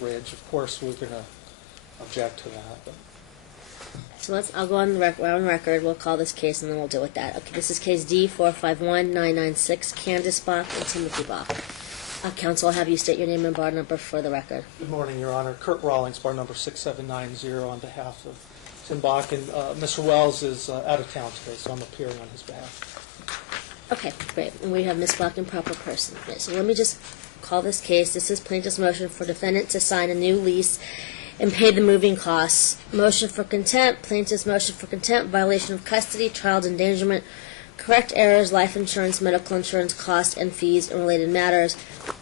Ridge. Of course, we're going to object to that. But. So I'll go on record. We'll call this case and then we'll deal with that. Okay, this is case D451996, Candice Bock and Timothy Bock. Counsel, I'll have you state your name and bar number for the record. Good morning, Your Honor. Kurt Rawlings, bar number 6790 on behalf of Tim Bock. And Mr. Wells is out of town today, so I'm appearing on his behalf. Okay, great. And we have Ms. Bock in proper person. Okay, so let me just call this case. This is plaintiff's motion for defendant to sign a new lease and pay the moving costs. Motion for contempt, plaintiff's motion for contempt, violation of custody, child endangerment, correct errors, life insurance, medical insurance, costs and fees, and related matters.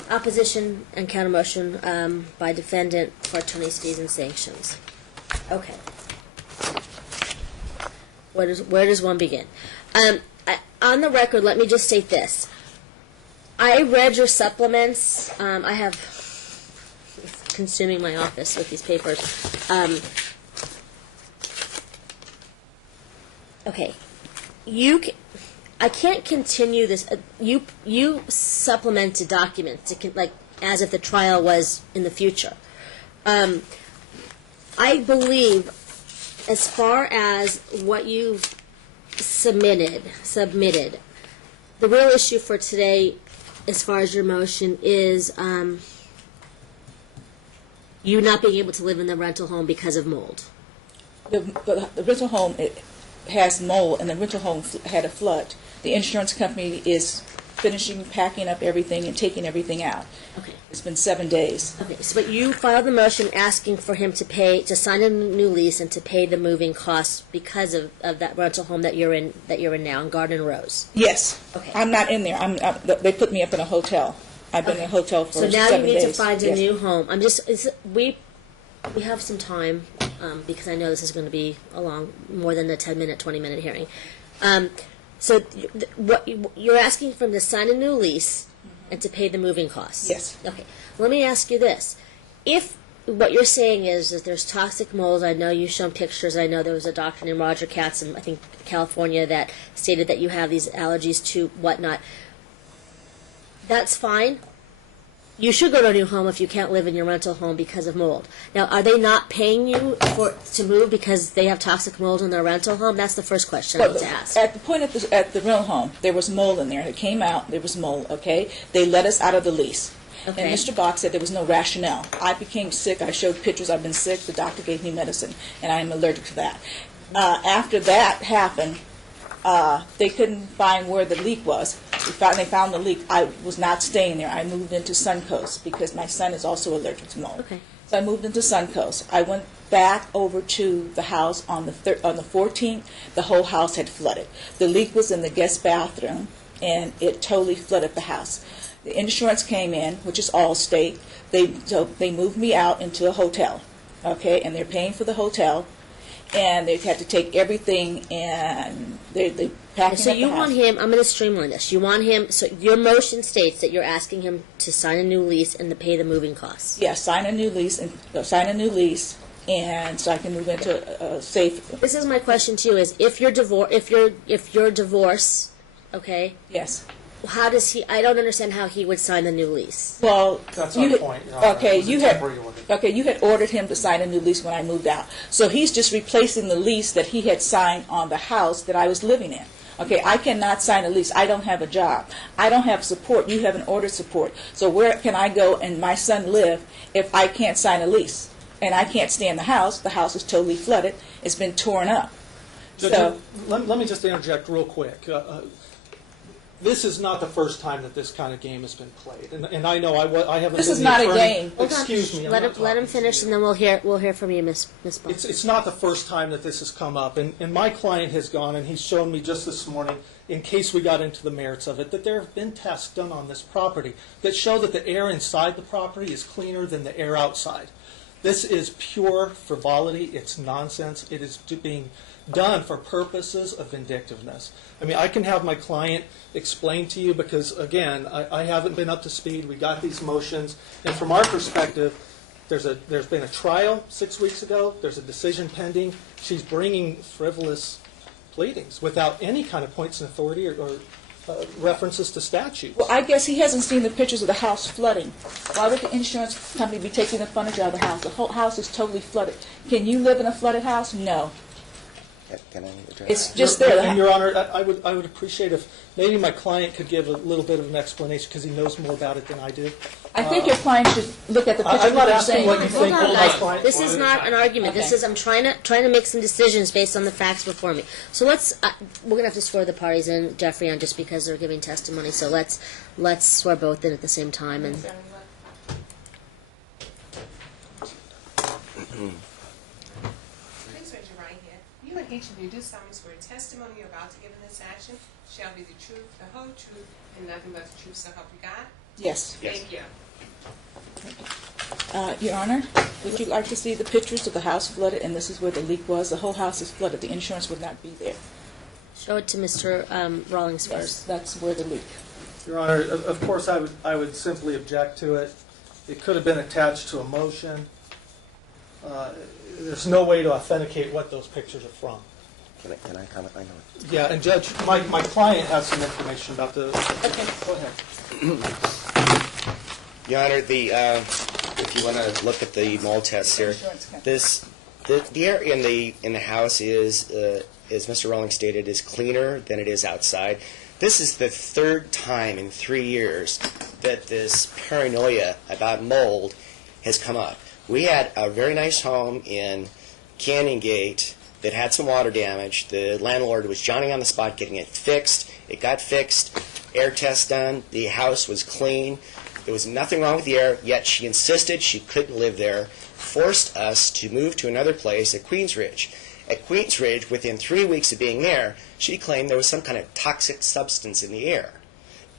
Opposition and counter motion by defendant for attorney's fees and sanctions. Okay. Where does one begin? On the record, let me just state this. I read your supplements. I have consuming my office with these papers. Okay, I can't continue this. You supplemented documents like as if the trial was in the future. I believe, as far as what you submitted, the real issue for today, as far as your motion, is you not being able to live in the rental home because of mold. The rental home has mold, and the rental home had a flood. The insurance company is finishing packing up everything and taking everything out. Okay. It's been 7 days. Okay, so but you filed the motion asking for him to sign a new lease and to pay the moving costs because of that rental home that you're in now in Garden Rose. Yes. Okay. I'm not in there. They put me up in a hotel. I've been in a hotel for 7 days. So now you need to find a new home. We have some time because I know this is going to be more than a 10-minute, 20-minute hearing. So what you're asking for him to sign a new lease and to pay the moving costs. Yes. Okay. Let me ask you this: if what you're saying is that there's toxic mold, I know you've shown pictures. I know there was a doctor named Roger Katz in I think California that stated that you have these allergies to whatnot. That's fine. You should go to a new home if you can't live in your rental home because of mold. Now, are they not paying you to move because they have toxic mold in their rental home? That's the first question I need to ask. At the point at the rental home, there was mold in there. It came out, there was mold, okay? They let us out of the lease. Okay. And Mr. Bock said there was no rationale. I became sick. I showed pictures. I've been sick. The doctor gave me medicine, and I am allergic to that. After that happened, they couldn't find where the leak was. They found the leak. I was not staying there. I moved into Suncoast because my son is also allergic to mold. Okay. So I moved into Suncoast. I went back over to the house on the 14th. The whole house had flooded. The leak was in the guest bathroom, and it totally flooded the house. The insurance came in, which is Allstate. They moved me out into a hotel, okay, and they're paying for the hotel. And they had to take everything, and they packing up the house. So you want him, I'm going to streamline this. You want him, so your motion states that you're asking him to sign a new lease and to pay the moving costs. Yes, sign a new lease, and so I can move into a safe. This is my question to you: is if you're divorced, okay? Yes. How does he? I don't understand how he would sign the new lease. Well, that's our point. You had ordered him to sign a new lease when I moved out. So he's just replacing the lease that he had signed on the house that I was living in. Okay, I cannot sign a lease. I don't have a job. I don't have support. You haven't ordered support. So where can I go and my son live if I can't sign a lease? And I can't stay in the house. The house is totally flooded. It's been torn up. So let me just interject real quick. This is not the first time that this kind of game has been played, and I know I haven't. This been is not attorney. A game. Excuse me. Let him finish, and then we'll hear from you, Ms. Bock. It's not the first time that this has come up, and my client has gone, and he's shown me just this morning, in case we got into the merits of it, that there have been tests done on this property that show that the air inside the property is cleaner than the air outside. This is pure frivolity. It's nonsense. It is being done for purposes of vindictiveness. I mean, I can have my client explain to you because, again, I haven't been up to speed. We got these motions, and from our perspective, there's been a trial 6 weeks ago. There's a decision pending. She's bringing frivolous pleadings without any kind of points in authority or references to statutes. Well, I guess he hasn't seen the pictures of the house flooding. Why would the insurance company be taking the furniture out of the house? The whole house is totally flooded. Can you live in a flooded house? No. Can I address It's that? just there. And Your Honor, I would appreciate if maybe my client could give a little bit of an explanation because he knows more about it than I do. I think your client should look at the pictures I'm not that are asking saying. what you Hold think on, of my guys. client. This is not an argument. This Okay. is I'm trying to make some decisions based on the facts before me. So we're gonna have to swear the parties in, Jeffrey, on just because they're giving testimony. So let's swear both in at the same time. And Please raise your right hand. You and each of you do solemnly swear testimony you're about to give in this action shall be the truth, the whole truth, and nothing but the truth, so help you God? Yes. Thank you. Your Honor, would you like to see the pictures of the house flooded, and this is where the leak was? The whole house is flooded. The insurance would not be there. show it to Mr. Rawlings Yes, first. that's where the leak. Your Honor, of course, I would simply object to it. It could have been attached to a motion. There's no way to authenticate what those pictures are from. Can I comment? I know. Yeah, and Judge, my client has some information about the... Okay. Go ahead. Your Honor, if you want to look at the mold test here, the air in the house is, as Mr. Rawlings stated, is cleaner than it is outside. This is the third time in 3 years that this paranoia about mold has come up. We had a very nice home in Canyon Gate that had some water damage. The landlord was Johnny on the spot getting it fixed. It got fixed. Air test done. The house was clean. There was nothing wrong with the air, yet she insisted she couldn't live there, forced us to move to another place at Queens Ridge. At Queens Ridge, within 3 weeks of being there, she claimed there was some kind of toxic substance in the air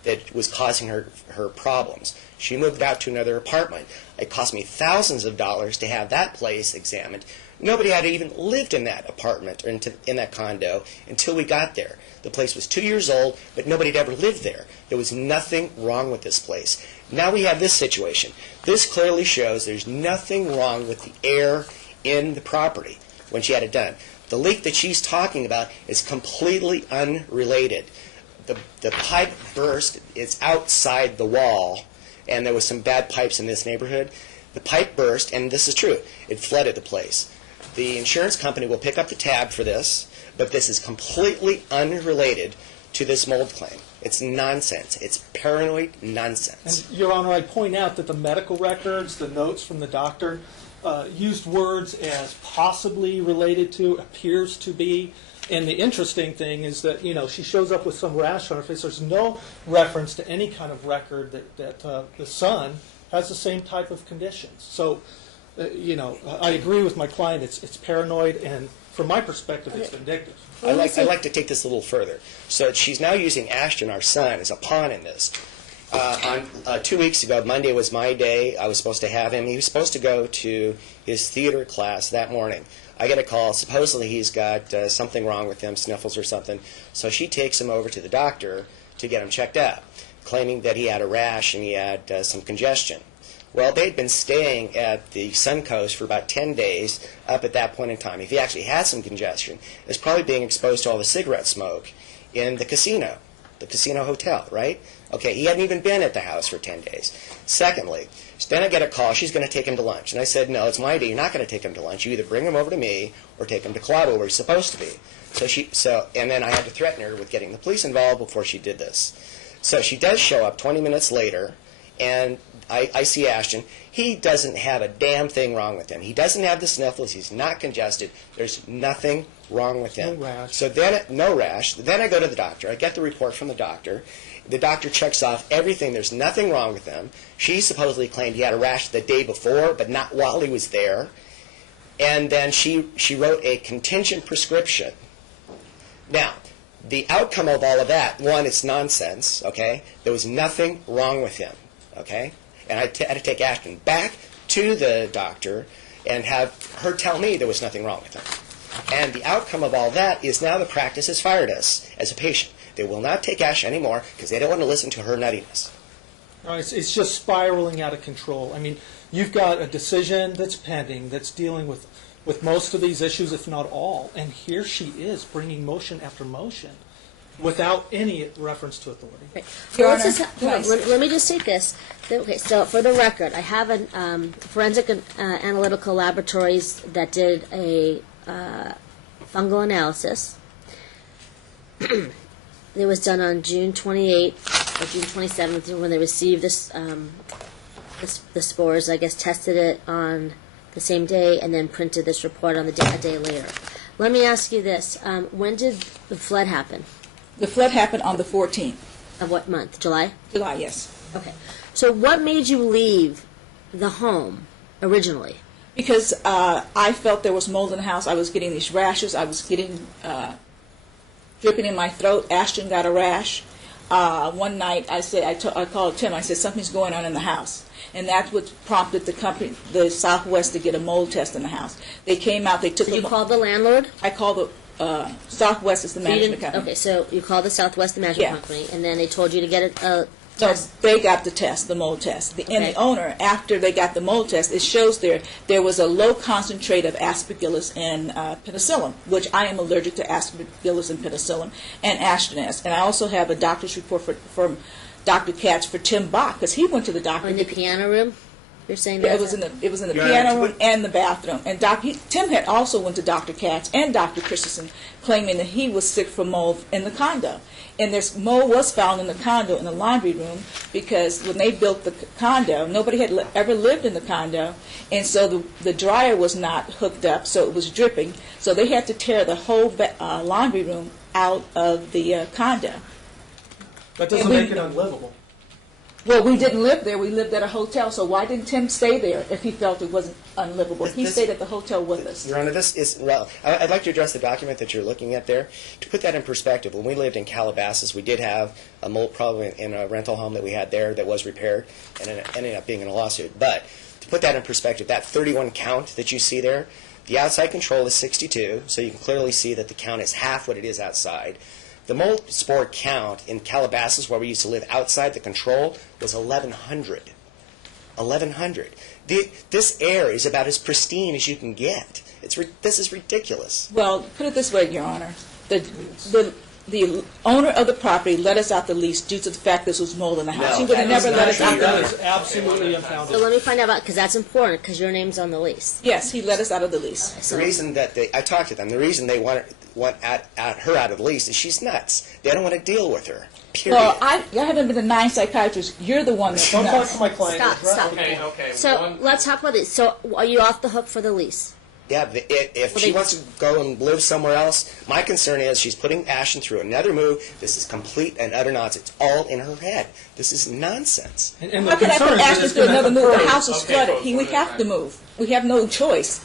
that was causing her problems. She moved out to another apartment. It cost me thousands of dollars to have that place examined. Nobody had even lived in that apartment or in that condo until we got there. The place was 2 years old, but nobody had ever lived there. There was nothing wrong with this place. Now we have this situation. This clearly shows there's nothing wrong with the air in the property when she had it done. The leak that she's talking about is completely unrelated. The pipe burst. It's outside the wall, and there was some bad pipes in this neighborhood. The pipe burst, and this is true. It flooded the place. The insurance company will pick up the tab for this, but this is completely unrelated to this mold claim. It's nonsense. It's paranoid nonsense. And, Your Honor, I point out that the medical records, the notes from the doctor, used words as possibly related to, appears to be. And the interesting thing is that, she shows up with some rash on her face. There's no reference to any kind of record that the son has the same type of conditions. So, I agree with my client. It's paranoid, and from my perspective, it's vindictive. I'd like to take this a little further. So she's now using Ashton, our son, as a pawn in this. 2 weeks ago, Monday was my day. I was supposed to have him. He was supposed to go to his theater class that morning. I get a call. Supposedly he's got something wrong with him, sniffles or something. So she takes him over to the doctor to get him checked out, claiming that he had a rash and he had some congestion. Well, they'd been staying at the Suncoast for about 10 days up at that point in time. If he actually had some congestion, it's probably being exposed to all the cigarette smoke in the casino hotel, right? Okay, he hadn't even been at the house for 10 days. Secondly, then I get a call, she's going to take him to lunch. And I said, no, it's my day, you're not going to take him to lunch. You either bring him over to me or take him to Colado where he's supposed to be. And then I had to threaten her with getting the police involved before she did this. So she does show up 20 minutes later, and I see Ashton. He doesn't have a damn thing wrong with him. He doesn't have the sniffles. He's not congested. There's nothing wrong with him. No rash. So then, no rash. Then I go to the doctor. I get the report from the doctor. The doctor checks off everything. There's nothing wrong with him. She supposedly claimed he had a rash the day before, but not while he was there. And then she wrote a contingent prescription. Now, the outcome of all of that, one, it's nonsense, okay? There was nothing wrong with him, okay? And I had to take Ashton back to the doctor and have her tell me there was nothing wrong with him. And the outcome of all that is now the practice has fired us as a patient. They will not take Ash anymore because they don't want to listen to her nuttiness. It's just spiraling out of control. I mean, you've got a decision that's pending that's dealing with most of these issues, if not all. And here she is bringing motion after motion without any reference to authority. Right. Your Well, let's Honor, just, hold on, let me just take this. Okay, so for the record, I have a forensic analytical laboratories that did a fungal analysis. It was done on June 28th or June 27th when they received the spores. I guess tested it on the same day and then printed this report on a day later. Let me ask you this: when did the flood happen? The flood happened on the 14th. Of what month? July? July, yes. Okay. So what made you leave the home originally? Because I felt there was mold in the house. I was getting these rashes. I was getting dripping in my throat. Ashton got a rash. One night I called Tim. I said, something's going on in the house. And that's what prompted the company, the Southwest, to get a mold test in the house. They came out, they took So you called the landlord? I called the Southwest is the management company. Okay, so you called the Southwest management company, and then they told you to get a No, test. they got the test, the mold test. And Okay. the owner, after they got the mold test, it shows there was a low concentrate of aspergillus and penicillin, which I am allergic to aspergillus and penicillin, and Ashtoness. And I also have a doctor's report from Dr. Katz for Tim Bock, because he went to the doctor. In the piano room? You're saying Yeah, that? it was in the Yeah, piano room but- and the bathroom. And Tim had also went to Dr. Katz and Dr. Christensen, claiming that he was sick from mold in the condo. And this mold was found in the condo in the laundry room because when they built the condo, nobody had ever lived in the condo, and so the dryer was not hooked up, so it was dripping. So they had to tear the whole laundry room out of the condo. That doesn't make it unlivable. Well, we didn't live there. We lived at a hotel. So why didn't Tim stay there if he felt it wasn't unlivable? He stayed at the hotel with us. Your Honor, this is, well, I'd like to address the document that you're looking at there. To put that in perspective, when we lived in Calabasas, we did have a mold problem in a rental home that we had there that was repaired, and it ended up being in a lawsuit. But to put that in perspective, that 31 count that you see there, the outside control is 62, so you can clearly see that the count is half what it is outside. The mold spore count in Calabasas, where we used to live outside the control, was 1,100. 1,100. This air is about as pristine as you can get. This is ridiculous. Well, put it this way, Your Honor. The owner of the property let us out the lease due to the fact this was mold in the house. No, He would have that is never let us out the That lease. is absolutely unfounded. So let me find out about, because that's important, because your name's on the lease. Yes, he let us out of the lease. The reason that I talked to them, the reason they want her out of the lease is she's nuts. They don't want to deal with her. Period. Well, I haven't been to 9 psychiatrists. You're the one that's Don't talk nuts. to my client. Stop. Okay. So let's talk about this. So are you off the hook for the lease? Yeah, if she wants to go and live somewhere else, my concern is she's putting Ashton through another move. This is complete and utter nonsense. It's all in her head. This is nonsense. And the How can I concern put is that Ashton it's through gonna another move? The occur. house is Okay, flooded. folks, We we're have to done. move. We have no choice.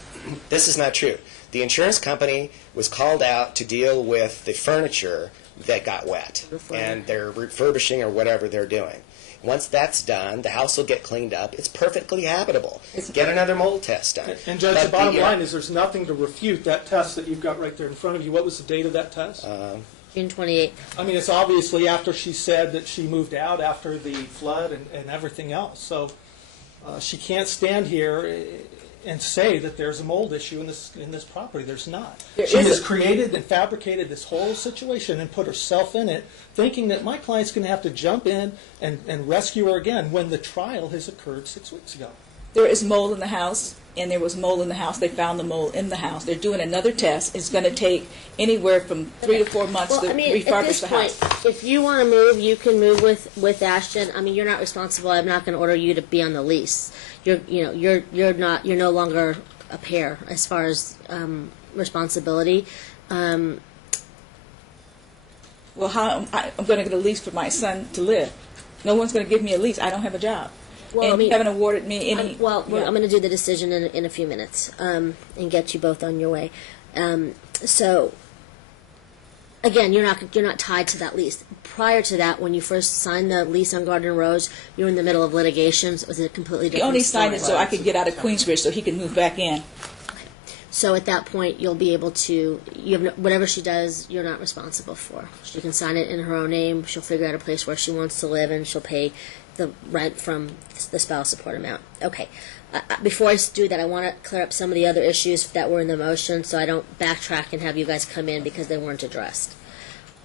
This is not true. The insurance company was called out to deal with the furniture that got wet, and they're refurbishing or whatever they're doing. Once that's done, the house will get cleaned up. It's perfectly habitable. Get another mold test done. And Judge, But the bottom the, line is there's nothing to refute that test that you've got right there in front of you. What was the date of that test? June 28th. I mean, it's obviously after she said that she moved out after the flood and everything else. So she can't stand here and say that there's a mold issue in this property. There's not. She has created and fabricated this whole situation and put herself in it, thinking that my client's going to have to jump in and rescue her again when the trial has occurred 6 weeks ago. There is mold in the house, and there was mold in the house. They found the mold in the house. They're doing another test. It's going to take anywhere from 3 to 4 months Well, to I mean, at refurbish this the point, house. if you want to move, you can move with Ashton. I mean, you're not responsible. I'm not going to order you to be on the lease. You're no longer a pair as far as responsibility. Well, how I'm going to get a lease for my son to live? No one's going to give me a lease. I don't have a job. Well, and I mean, you haven't awarded me any. I'm going to do the decision in a few minutes and get you both on your way. So, again, you're not tied to that lease. Prior to that, when you first signed the lease on Gardner Rose, you were in the middle of litigation. So it was a completely He different only story. signed it so I could get out of Queensbridge so he could move back in. So at that point, you'll be able to, whatever she does, you're not responsible for. She can sign it in her own name. She'll figure out a place where she wants to live, and she'll pay the rent from the spouse support amount. Okay. Before I do that, I want to clear up some of the other issues that were in the motion so I don't backtrack and have you guys come in because they weren't addressed.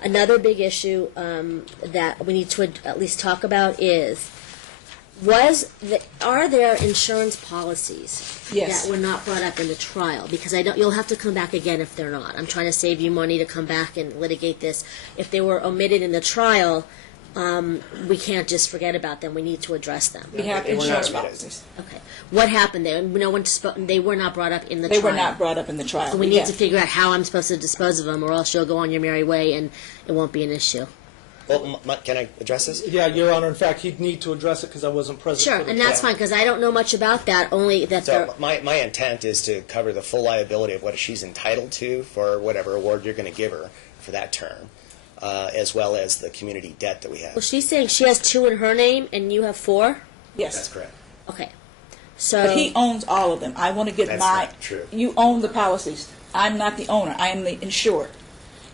Another big issue that we need to at least talk about is, are there insurance policies Yes. that were not brought up in the trial? Because you'll have to come back again if they're not. I'm trying to save you money to come back and litigate this. If they were omitted in the trial, we can't just forget about them. We need to address them. We have They were not insurance omitted. policies. Okay. What happened there? No one they were not brought up in the They trial. were not brought up in the trial. So we need Yeah. to figure out how I'm supposed to dispose of them, or else you'll go on your merry way and it won't be an issue. Well, can I address this? Yeah, Your Honor, in fact, he'd need to address it because I wasn't present. Sure, for the and that's trial. fine, because I don't know much about that, only that they're... So my intent is to cover the full liability of what she's entitled to for whatever award you're going to give her for that term, as well as the community debt that we have. Well, she's saying she has 2 in her name and you have 4? Yes. That's correct. Okay. So... But he owns all of them. I want to get That's my... not true. You own the policies. I'm not the owner. I am the insured.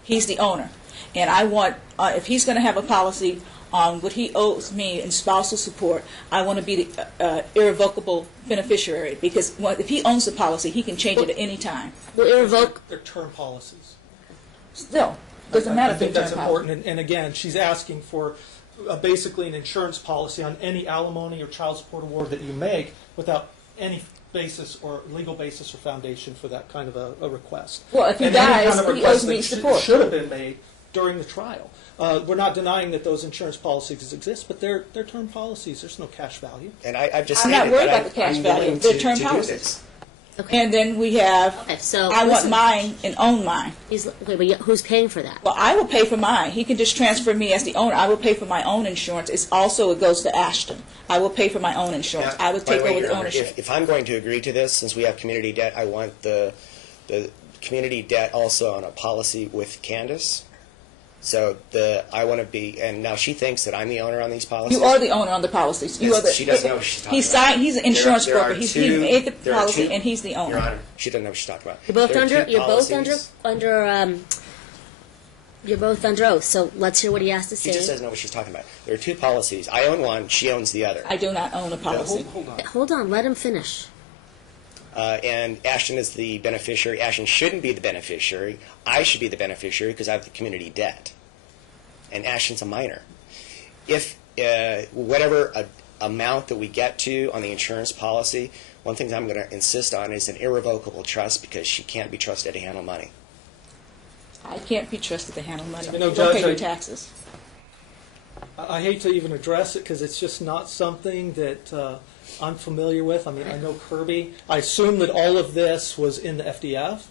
He's the owner. And I want, if he's going to have a policy on what he owes me in spousal support, I want to be the irrevocable beneficiary. Because if he owns the policy, he can change it at any time. Well, irrevoke... They're term policies. Still, doesn't matter I if they're think that's term policy. important. And again, she's asking for basically an insurance policy on any alimony or child support award that you make without any basis or legal basis or foundation for that kind of a request. Well, if he And any dies, kind of he request owes me that support. should have been made during the trial. We're not denying that those insurance policies exist, but they're term policies. There's no cash value. And I've just I'm not stated worried that about the cash I'm value. willing They're to term do policies. this. Okay. And then we have, Okay, so... I want listen, mine and own mine. Okay, but who's paying for that? Well, I will pay for mine. He can just transfer me as the owner. I will pay for my own insurance. It goes to Ashton. I will pay for my own insurance. Now, I will by take the way, over Your the Honor, ownership. if I'm going to agree to this, since we have community debt, I want the community debt also on a policy with Candice. So I want to be, and now she thinks that I'm the owner on these policies. You are the owner on the policies. You are the, She doesn't know what she's talking he about. signed. He's an insurance There are broker. He two- made the there are policy, two- and he's the owner. Your Honor, she doesn't know what she's talking about. You're both There are under... two You're both policies. You're both under oath, so let's hear what he has to She say. just doesn't know what she's talking about. There are two policies. I own one, she owns the other. I do not own a policy. Hold on. Hold on, let him finish. And Ashton is the beneficiary. Ashton shouldn't be the beneficiary. I should be the beneficiary because I have the community debt. And Ashton's a minor. If whatever amount that we get to on the insurance policy, one thing I'm going to insist on is an irrevocable trust because she can't be trusted to handle money. I can't be trusted to handle money. You know, Don't pay Judge, your taxes. I hate to even address it because it's just not something that I'm familiar with. I mean, I know Kirby. I assume that all of this was in the FDF,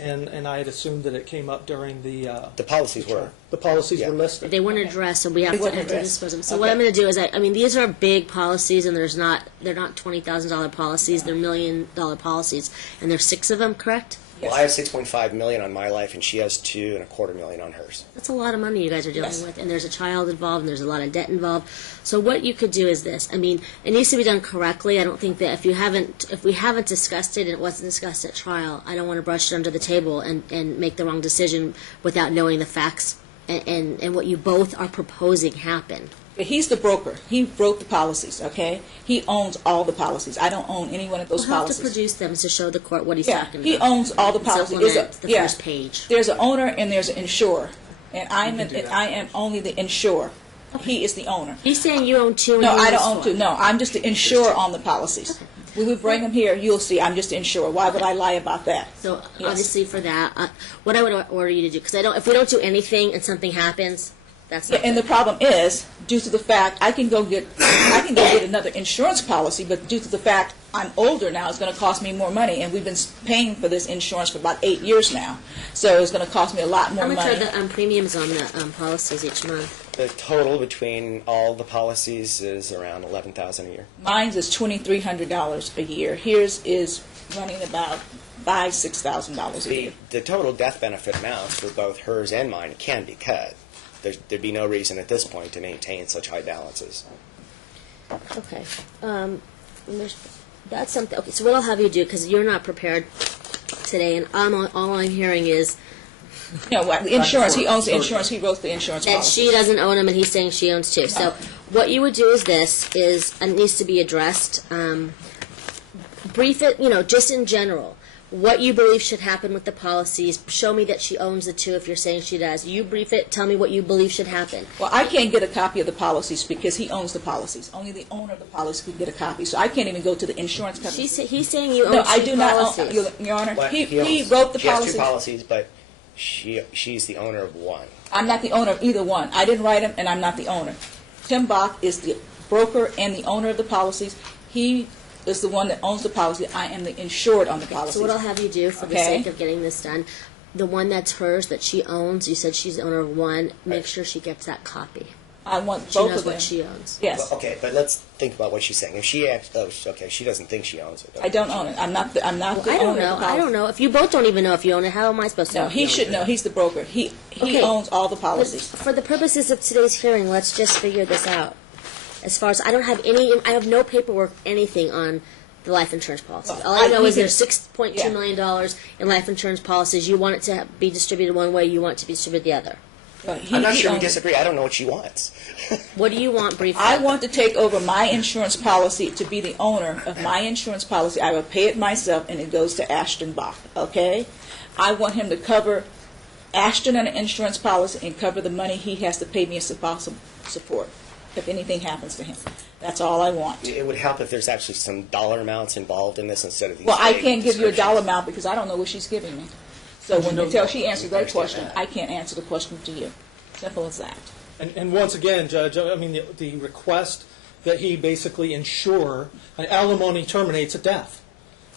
and I had assumed that it came up during the... The policies were. The policies Yeah. were listed. They weren't addressed, so we have They weren't to addressed. dispose of them. So what I'm going to do is, I mean, these are big policies, and they're not $20,000 policies. They're $1 million policies, and there's 6 of them, correct? Well, I have $6.5 million on my life, and she has $2.25 million on hers. That's a lot of money you guys are dealing Yes. with, and there's a child involved, and there's a lot of debt involved. So what you could do is this. I mean, it needs to be done correctly. I don't think that if we haven't discussed it and it wasn't discussed at trial, I don't want to brush it under the table and make the wrong decision without knowing the facts and what you both are proposing happen. But he's the broker. He wrote the policies, okay? He owns all the policies. I don't own any one of those We'll have to policies. produce them to show the court what he's Yeah, talking he about. owns all the And policies. supplement the first page. There's an owner and there's an insurer. And I that. am only the insurer. He is the owner. He's saying you own 2 and No, he I don't owns own 4. two. No, I'm just the insurer on the policies. When we bring him here, you'll see I'm just the insurer. Why would I lie about that? So Yes. obviously for that, what I would order you to do, because if we don't do anything and something happens, that's not And the good. problem is, due to the fact I can go get another insurance policy, but due to the fact I'm older now, it's going to cost me more money. And we've been paying for this insurance for about 8 years now, so it's going to cost me a lot more How much money. are the premiums on the policies each month? The total between all the policies is around $11,000 a year. Mine's is $2,300 a year. His is running about $6,000 a year. The total death benefit amounts for both hers and mine can be cut. There'd be no reason at this point to maintain such high balances. Okay. That's something. Okay, so what I'll have you do, because you're not prepared today, and all I'm hearing is You know, the insurance, he owns the insurance, he wrote the insurance that policy. she doesn't own them, and he's saying she owns 2. So what you would do is and it needs to be addressed. Brief it, just in general. what you believe should happen with the policies. Show me that she owns the two if you're saying she does. You brief it. Tell me what you believe should happen. Well, I can't get a copy of the policies because he owns the policies. Only the owner of the policy can get a copy. So I can't even go to the insurance company. He's saying you own No, two I do not policies. own, Your Honor. But He owns- wrote the She has policies. two policies, but she's the owner of one. I'm not the owner of either one. I didn't write them, and I'm not the owner. Tim Bock is the broker and the owner of the policies. He is the one that owns the policy. I am the insured on the policies. So what I'll have you do for the Okay. sake of getting this done, the one that's hers that she owns, you said she's the owner of one, make sure she gets that copy. I want She both knows of them. what she owns. Yes. Well, okay, but let's think about what she's saying. If she acts, okay, she doesn't think she owns it. I don't own it. I'm not the I owner don't of the know. policy. I don't know. If you both don't even know if you own it, how am I supposed to know? No, if he you own should it? know. He's the broker. He Okay. owns all the But policies. for the purposes of today's hearing, let's just figure this out. As far as I have no paperwork, anything on the life insurance policies. Well, All I know we is can- there's $6.2 million in life insurance policies. You want it to be distributed one way, you want it to be distributed the other. I'm not sure we owns it. disagree. I don't know what she wants. What do you want briefly? I want to take over my insurance policy to be the owner of my insurance policy. I will pay it myself, and it goes to Ashton Bock, okay? I want him to cover Ashton on an insurance policy and cover the money he has to pay me as spousal support if anything happens to him. That's all I want. It would help if there's actually some dollar amounts involved in this instead of these. Well, I vague can't give you a dollar descriptions. amount because I don't know what she's giving me. So until she answers that question, I can't answer the question to you. Simple as that. And once again, Judge, I mean, the request that he basically insure, alimony terminates at death.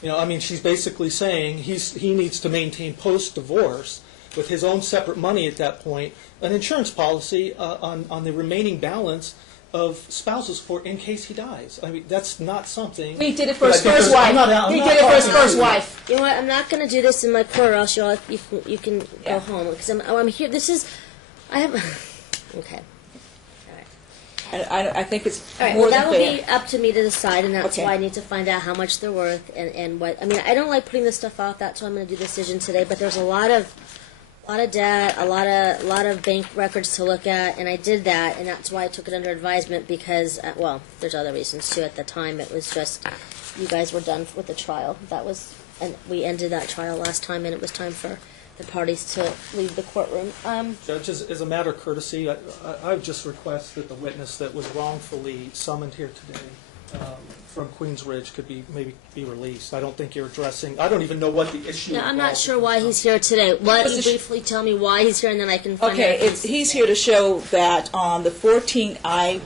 You know, I mean, she's basically saying he needs to maintain post-divorce with his own separate money at that point, an insurance policy on the remaining balance of spousal support in case he dies. I mean, that's not something. He did it for his But I think first there's- wife. I'm He not did it for his talking first to you. wife. You know what? I'm not going to do this in my court, or else you can Yeah. go home because I'm here. I have. Okay. I think it's All right. more Well, that than will fair. be up to me to decide, and that's Okay. why I need to find out how much they're worth and what. I mean, I don't like putting this stuff out. That's why I'm going to do the decision today. But there's a lot of debt, a lot of bank records to look at, and I did that, and that's why I took it under advisement because, well, there's other reasons too. At the time, it was just you guys were done with the trial. And we ended that trial last time, and it was time for the parties to leave the courtroom. Judge, as a matter of courtesy, I would just request that the witness that was wrongfully summoned here today from Queensridge could maybe be released. I don't think you're addressing, I don't even know what the issue No, I'm not involved sure is. why he's here today. Why don't you What's the briefly tell me why he's here, and then I can find Okay, out. he's here to show that on the 14th,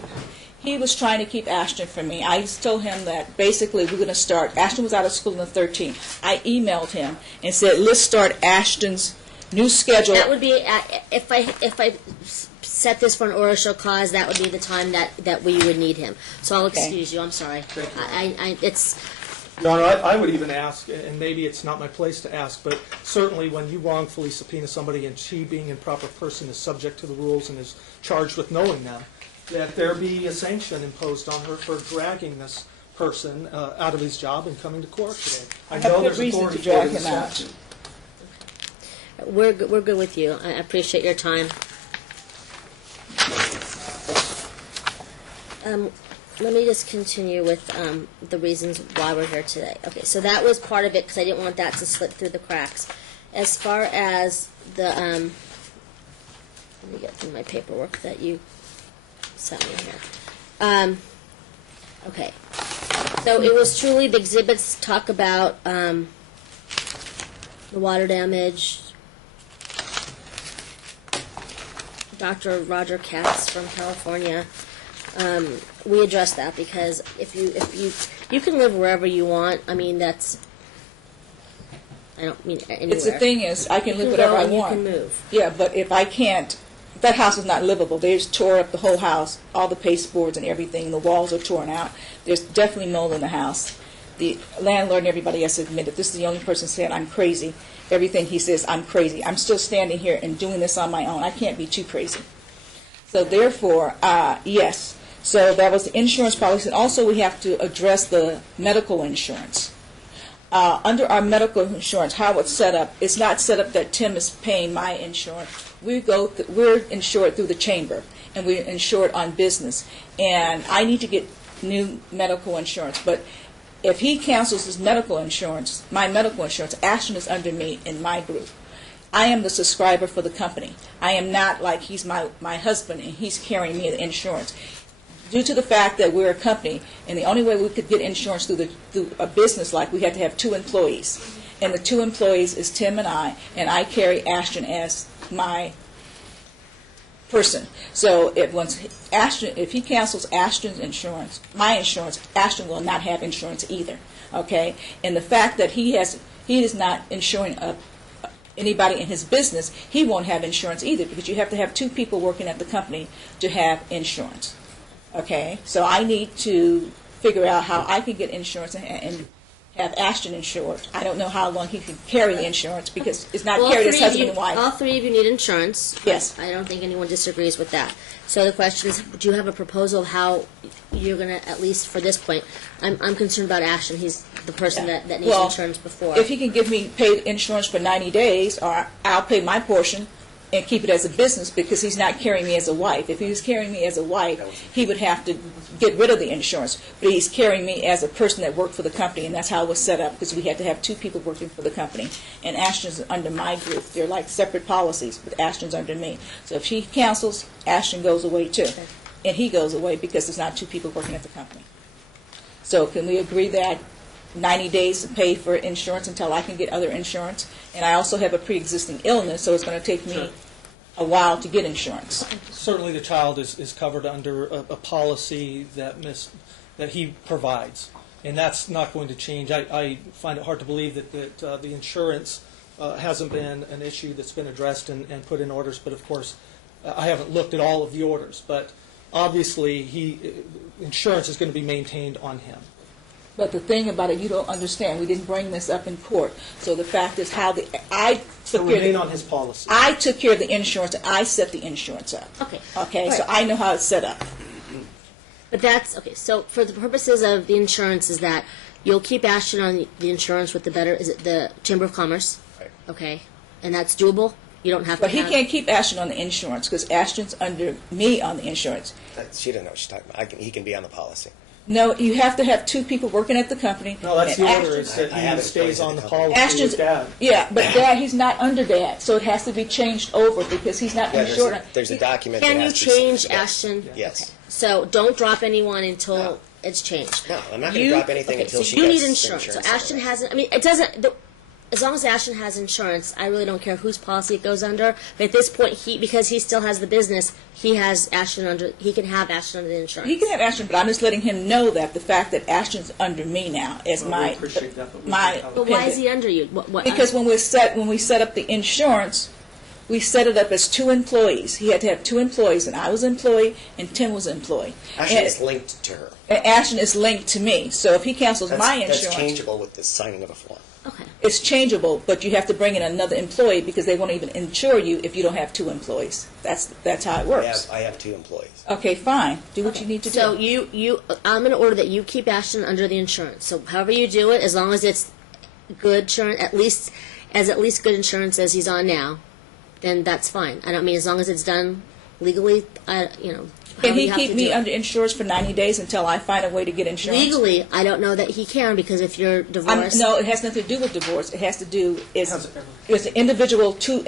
he was trying to keep Ashton from me. I told him that basically we're going to start, Ashton was out of school on the 13th. I emailed him and said, let's start Ashton's new schedule. That would be if I set this for an oral show cause. That would be the time that we would need him. So I'll Okay. excuse you. I'm sorry. It's Your Honor, I would even ask, and maybe it's not my place to ask, but certainly when you wrongfully subpoena somebody and she, being improper person, is subject to the rules and is charged with knowing them, that there be a sanction imposed on her for dragging this person out of his job and coming to court today. I have know good there's reason to authority for drag it in him out. statute. we're good with you. I appreciate your time. Let me just continue with the reasons why we're here today. Okay, so that was part of it because I didn't want that to slip through the cracks. As far as the, let me get through my paperwork that you sent me here. Okay, so it was truly the exhibits talk about the water damage. Dr. Roger Katz from California. We addressed that because if you can live wherever you want. I mean, that's, I don't mean anywhere. It's the thing is, I can You live can whatever go I and you want. can move. Yeah, but if I can't, that house is not livable. They just tore up the whole house, all the pasteboards and everything. The walls are torn out. There's definitely mold in the house. The landlord and everybody has admitted this is the only person saying I'm crazy. Everything he says, I'm crazy. I'm still standing here and doing this on my own. I can't be too crazy. So therefore, yes. So that was the insurance policy. And also we have to address the medical insurance. Under our medical insurance, how it's set up, it's not set up that Tim is paying my insurance. We're insured through the chamber, and we're insured on business. And I need to get new medical insurance. But if he cancels his medical insurance, my medical insurance, Ashton is under me in my group. I am the subscriber for the company. I am not like he's my husband and he's carrying me the insurance. Due to the fact that we're a company, and the only way we could get insurance through a business like, we had to have 2 employees. And the 2 employees is Tim and I carry Ashton as my person. So if he cancels Ashton's insurance, my insurance, Ashton will not have insurance either. Okay? And the fact that he is not insuring anybody in his business, he won't have insurance either, because you have to have 2 people working at the company to have insurance. Okay? So I need to figure out how I can get insurance and have Ashton insured. I don't know how long he can carry the insurance, because it's not carried as husband and wife. All 3 of you need insurance. Yes. I don't think anyone disagrees with that. So the question is, do you have a proposal of how you're going to, at least for this point, I'm concerned about Ashton. He's the person that needs insurance before. If he can give me paid insurance for 90 days, or I'll pay my portion and keep it as a business, because he's not carrying me as a wife. If he was carrying me as a wife, he would have to get rid of the insurance. But he's carrying me as a person that worked for the company, and that's how it was set up, because we had to have 2 people working for the company. And Ashton's under my group. They're like separate policies, but Ashton's under me. So if he cancels, Ashton goes away too. Okay. And he goes away because there's not 2 people working at the company. So can we agree that 90 days to pay for insurance until I can get other insurance? And I also have a pre-existing illness, so it's going to take me a while to get insurance. Certainly the child is covered under a policy that he provides, and that's not going to change. I find it hard to believe that the insurance hasn't been an issue that's been addressed and put in orders, but of course I haven't looked at all of the orders, but obviously insurance is going to be maintained on him. But the thing about it, you don't understand. We didn't bring this up in court. So the fact is, I took care on his policy. I took care of the insurance. I set the insurance up. Okay. Okay. Right. So I know how it's set up. But that's okay. So for the purposes of the insurance, is that you'll keep Ashton on the insurance with the Chamber of Commerce? Right. Okay. And that's doable. You don't have But to. he can't keep Ashton on the insurance, because Ashton's under me on the insurance. She doesn't know what she's talking about. He can be on the policy. No, you have to have 2 people working at the company. No, that's and the order. Is that I have he it stays placed at on the the company. policy Ashton's, with Dad. yeah, but Dad, he's not under Dad, so it has to be changed over, because he's not Yeah, insured. there's a document. Can that you has to be signed. change Yes. Ashton? Yes. Okay. So don't drop anyone until No. it's changed. No, I'm not going to drop anything okay, until so she you gets need insurance. So Ashton somewhere. hasn't. I mean, it doesn't. As long as Ashton has insurance, I really don't care whose policy it goes under. But at this point, because he still has the business, he has Ashton under. He can have Ashton under the insurance. He can have Ashton, but I'm just letting him know that the fact that Ashton's under me now is Well, my we appreciate that, but we my. can't have it. But why is he under you? Because when we set up the insurance, we set it up as 2 employees. He had to have 2 employees, and I was an employee, and Tim was an employee. Actually, And- it's linked to her. and Ashton is linked to me. So if he cancels my That's insurance, changeable with the signing of a form. Okay. it's changeable, but you have to bring in another employee, because they won't even insure you if you don't have 2 employees. That's how it works. I have 2 employees. Okay, fine. Do what you need to do. So I'm going to order that you keep Ashton under the insurance. So however you do it, as long as it's good insurance, at least good insurance as he's on now, then that's fine. I don't mean as long as it's done legally. Can however he you have keep to me do it. under insurance for 90 days until I find a way to get insurance? Legally, I don't know that he can, because if you're divorced, No, it has nothing to do with divorce. It has to do How's it ever- it's an individual 2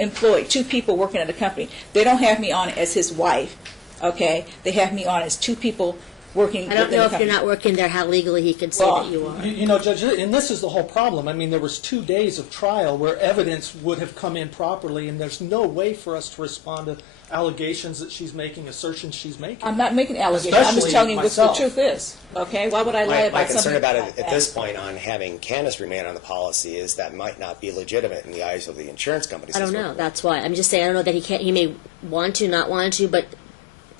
people working at a company. They don't have me on as his wife. Okay, they have me on as 2 people working. I don't within know the if company. you're not working there how legally he could say Well, that you are. You know, Judge, and this is the whole problem. I mean, there was 2 days of trial where evidence would have come in properly, and there's no way for us to respond to allegations that she's making, assertions she's making. I'm not making allegations. I'm just Especially telling you what the myself. truth is. Okay, why would I lie My about concern something? about it like at that? this point on having Candice remain on the policy is that might not be legitimate in the eyes of the insurance companies. I don't know. That's why I'm just saying. I don't know that he can't. He may want to, not want to, but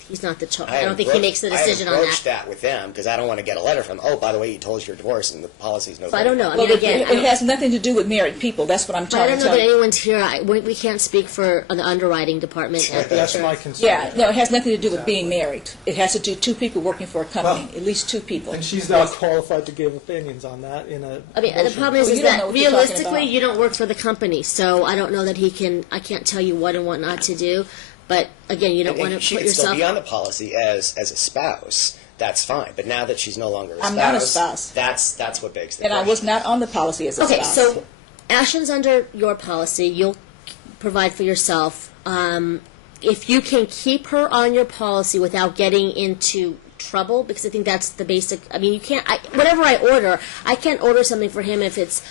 he's not the choice. I don't think he makes the decision I on approached that. that with them because I don't want to get a letter from, oh, by the way, you told us you're divorced and the policy's no. So I don't know. I Well, mean, again, it has nothing to do with married people. That's what I'm but I trying don't to know tell that you. anyone's here. We can't speak for the underwriting department. At the That's my insurance. concern. Yeah, no, it has nothing to do with being married. It has to do 2 people working for a company, Well, at least 2 people. And she's not qualified to give opinions on that in a I mean, the motion. problem is, Well, is you don't know that what you're talking realistically, about. you don't work for the company, so I don't know that he can. I can't tell you what and what not to do. But again, you don't want to She put could still yourself. be on the policy as a spouse, that's fine. But now that she's no longer a spouse, I'm not a spouse. That's what begs the And I question. was not on the policy as a Okay, spouse. so Ashton's under your policy. You'll provide for yourself. If you can keep her on your policy without getting into trouble, because I think that's the basic. I mean, you can't. Whatever I order, I can't order something for him if it's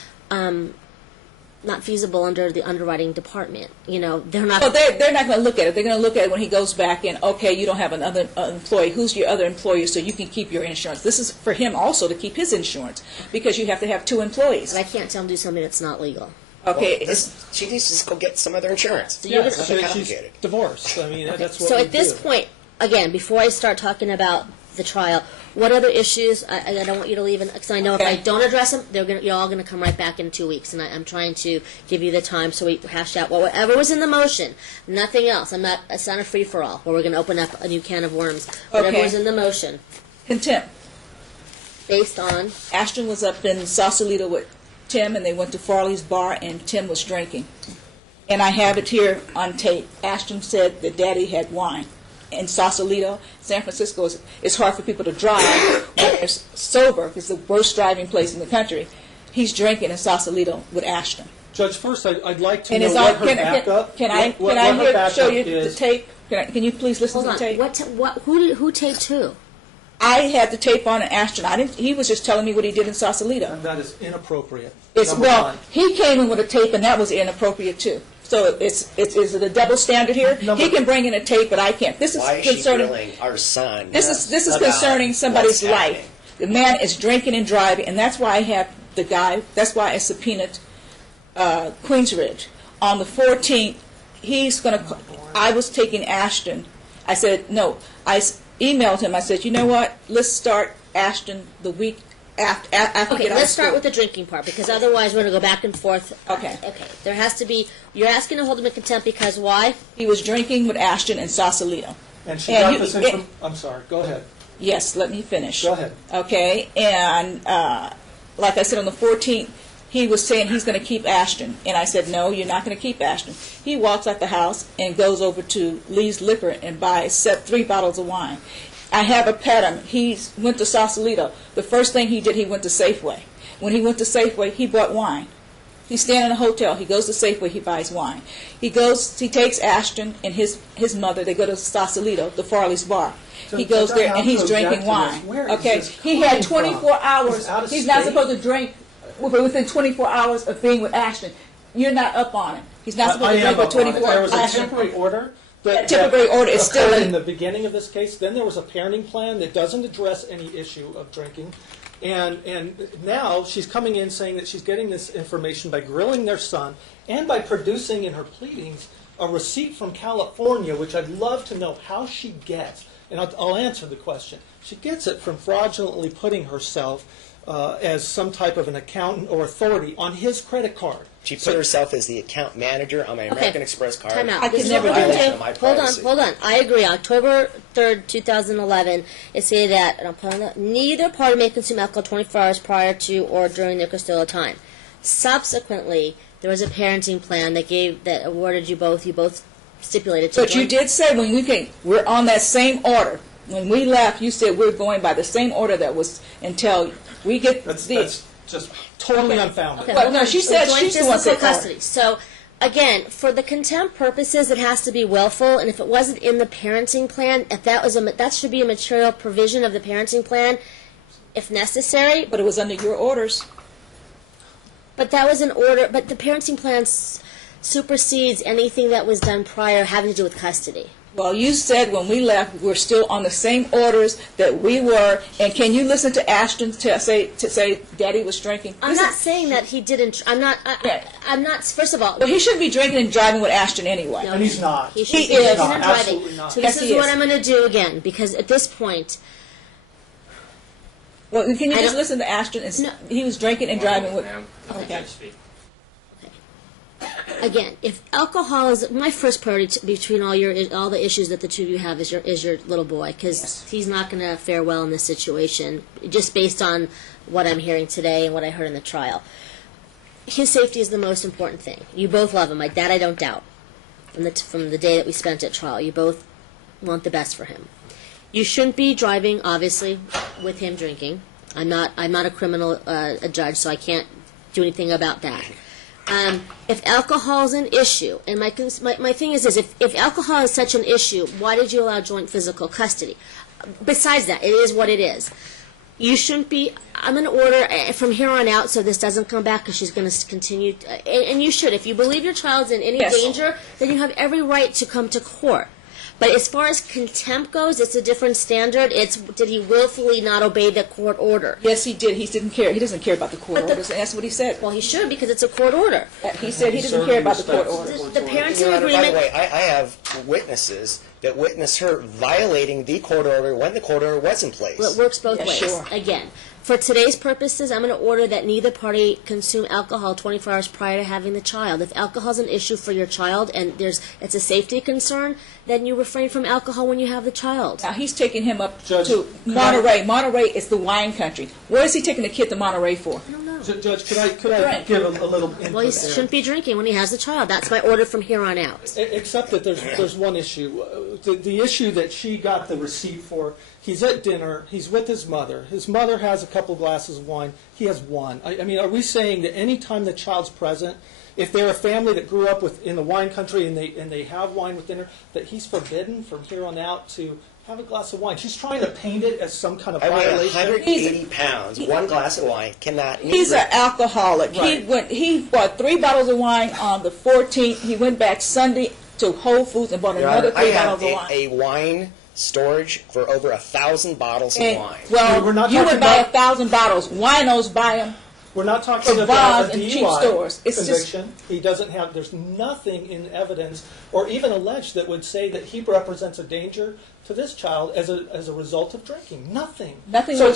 not feasible under the underwriting department. You know, they're not. Well, they're not going to look at it. They're going to look at it when he goes back and, okay, you don't have another employee. Who's your other employee so you can keep your insurance? This is for him also to keep his insurance because you have to have 2 employees. But I can't tell him to do something that's not legal. Okay. Well, she needs to just go get some other insurance. So you're Yeah, gonna- Nothing she's complicated. divorced. I mean, that's what So we at this do. point, again, before I start talking about the trial, what other issues? I don't want you to leave, because I know if I Okay. don't address them, you're all going to come right back in 2 weeks, and I'm trying to give you the time so we hash out whatever was in the motion, nothing else. It's not a free for all where we're going to open up a new can of worms. Whatever Okay. was in the motion, Contempt. based on. Ashton was up in Sausalito with Tim, and they went to Farley's bar, and Tim was drinking. And I have it here on tape. Ashton said that Daddy had wine. In Sausalito, San Francisco, it's hard for people to drive. Whereas sober is the worst driving place in the country. He's drinking in Sausalito with Ashton. Judge, first I'd like to And know it's what on. her backup. Can I what her show backup you the is. tape? Can you please listen Hold to the on. tape? Who taped who? I had the tape on Ashton. I didn't. He was just telling me what he did in Sausalito. And that is inappropriate. It's Number well, one. he came in with a tape, and that was inappropriate too. So is it a double standard here? Number- He can bring in a tape, but I can't. This is Why is she concerning. grilling our son? This is about concerning somebody's what's life. happening? The man is drinking and driving, and that's why I have the guy. That's why I subpoenaed Queensridge on the 14th. He's going to. I was taking Ashton. I said no. Emailed him. I said, you know what? Let's start Ashton the week after. Okay, get out of let's start school. with the drinking part, because otherwise we're going to go back and forth. Okay. Okay, there has to be. You're asking to hold him in contempt because why? He was drinking with Ashton in Sausalito. And she and got you- this it- information. I'm sorry. Go ahead. Yes, let me finish. Go ahead. Okay, and like I said, on the 14th, he was saying he's going to keep Ashton. And I said, no, you're not going to keep Ashton. He walks out the house and goes over to Lee's Liquor and buys 3 bottles of wine. I have a pattern. He went to Sausalito. The first thing he did, he went to Safeway. When he went to Safeway, he bought wine. He's staying in a hotel. He goes to Safeway. He buys wine. He takes Ashton and his mother. They go to Sausalito, the Farley's bar. So He goes I there have and he's to drinking object to wine. this. Where is Okay, this he had coming 24 from? hours. He's out of He's not state? supposed to drink within 24 hours of being with Ashton. You're not up on it. He's not supposed to drink with 24 There was a hours. temporary order. That temporary order is still occurred in- in the beginning of this case. Then there was a parenting plan that doesn't address any issue of drinking. And now she's coming in saying that she's getting this information by grilling their son and by producing in her pleadings a receipt from California, which I'd love to know how she gets. And I'll answer the question. She gets it from fraudulently putting herself as some type of an accountant or authority on his credit card. She put herself as the account manager on my American Express card. Time out. I could This is never what do we're that. gonna Of my Hold on, privacy. hold on. I agree. October 3rd, 2011, it say that, and I'm pulling that, neither party may consume alcohol 24 hours prior to or during their custodial time. Subsequently, there was a parenting plan that awarded you both stipulated to But you join- did say when we came, we're on that same order. When we left, you said we're going by the same order that was until we get That's the. just totally unfounded. Okay, Well, hold no, on. she said Joint she's the one physical that- custody. So, again, for the contempt purposes, it has to be willful, and if it wasn't in the parenting plan, if that should be a material provision of the parenting plan, if necessary. But it was under your orders. But that was an order. But the parenting plan supersedes anything that was done prior having to do with custody. Well, you said when we left, we're still on the same orders that we were. And can you listen to Ashton to say Daddy was drinking? I'm not saying that he didn't. I'm not. I'm not. First of all, Well, he shouldn't be drinking and driving with Ashton anyway. No. And he's not. He should He be is. drinking Not. and driving. Absolutely not. So Yes, this he is what is. I'm going to do again, because at this point, Well, can you I just don't- listen to Ashton? No. He was drinking and driving with. Ma'am, Okay. again, if alcohol is my first priority between all the issues that the two of you have is your little boy, because Yes. he's not going to fare well in this situation, just based on what I'm hearing today and what I heard in the trial. His safety is the most important thing. You both love him. That I don't doubt. From the day that we spent at trial, you both want the best for him. You shouldn't be driving, obviously, with him drinking. I'm not a criminal a judge, so I can't do anything about that. If alcohol is an issue, and my thing is if alcohol is such an issue, why did you allow joint physical custody? Besides that, it is what it is. You shouldn't be. I'm going to order from here on out so this doesn't come back because she's going to continue. And you should. If you believe your child's in any danger, then you have every right to come to court. But as far as contempt goes, it's a different standard. It's did he willfully not obey the court order? Yes, he did. He didn't care. He doesn't care about the court orders. That's what he said. Well, he should because it's a court order. He said he doesn't care about the court orders. The parenting Your Honor, by agreement. the way, I have witnesses that witness her violating the court order when the court order was in place. Well, it works both ways. Sure. Again, for today's purposes, I'm going to order that neither party consume alcohol 24 hours prior to having the child. If alcohol is an issue for your child and it's a safety concern, then you refrain from alcohol when you have the child. Now, he's taking him up Judge, to Monterey. Monterey is the wine country. Where is he taking the kid to Monterey for? I don't know. Judge, could I give a little input Well, he there? shouldn't be drinking when he has the child. That's my order from here on out. Except that there's one issue. The issue that she got the receipt for, he's at dinner, he's with his mother. His mother has a couple glasses of wine, he has one. I mean, are we saying that any time the child's present, if they're a family that grew up in the wine country and they have wine with dinner, that he's forbidden from here on out to have a glass of wine? She's trying to paint it as some kind of I weigh violation. 180 pounds. One glass of wine cannot. He's an alcoholic. Right. He bought 3 bottles of wine on the 14th. He went back Sunday to Whole Foods and bought Your another Honor, I 3 have bottles of wine. a wine storage for over 1,000 bottles of And, wine. well, We're not you talking would buy about- 1,000 bottles. Winos buy them. We're not talking For about bars a and cheap DUI stores. It's just- conviction. He doesn't have. There's nothing in evidence or even alleged that would say that he represents a danger to this child as a result of drinking. Nothing. Nothing. So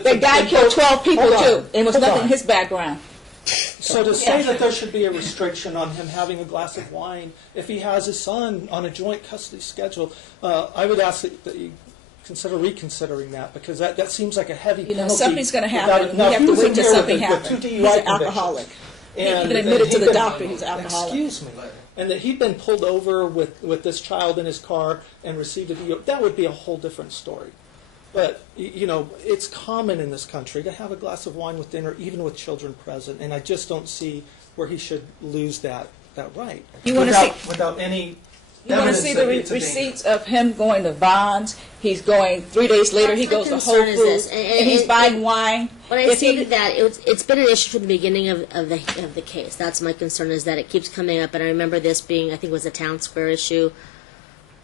That guy killed 12 people Hold on. too. It was Hold nothing on. in his background. So to say that there should be a restriction on him having a glass of wine if he has his son on a joint custody schedule, I would ask that you consider reconsidering that because that seems like a heavy You know, penalty. something's going to without- happen. now, We if have he to was wait in till here with something two happens. DUI He's an convictions, alcoholic. He and even admitted that to the he'd doctor been- he's an alcoholic. Excuse me. And that he'd been pulled over with this child in his car and received a DUI, that would be a whole different story. But, you know, it's common in this country to have a glass of wine with dinner, even with children present, and I just don't see where he should lose that right. You wanna without any You want to evidence see that the it's a danger. receipts of him going to Vons? He's going 3 days later. He That's my goes to Whole concern is Foods this, and he's buying wine. When I If say he- that, it's been an issue from the beginning of the case. That's my concern is that it keeps coming up. And I remember this being, I think it was a Town Square issue.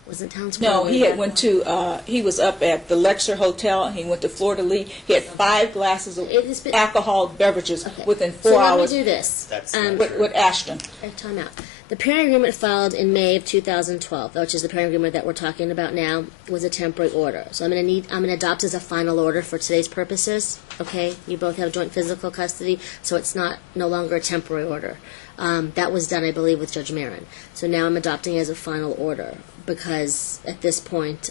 Was it Town Square? No, where he had had went to. He was up at the Lexer Hotel. He went to Fleur de Lis. He had 5 glasses of It has been- alcohol beverages Okay. within 4 so hours let me do this. That's not with Ashton. Time out. The parent agreement filed in May of 2012, which is the parent agreement that we're talking about now, was a temporary order. So I'm going to adopt as a final order for today's purposes. Okay, you both have joint physical custody, so it's no longer a temporary order. That was done, I believe, with Judge Marin. So now I'm adopting it as a final order because at this point,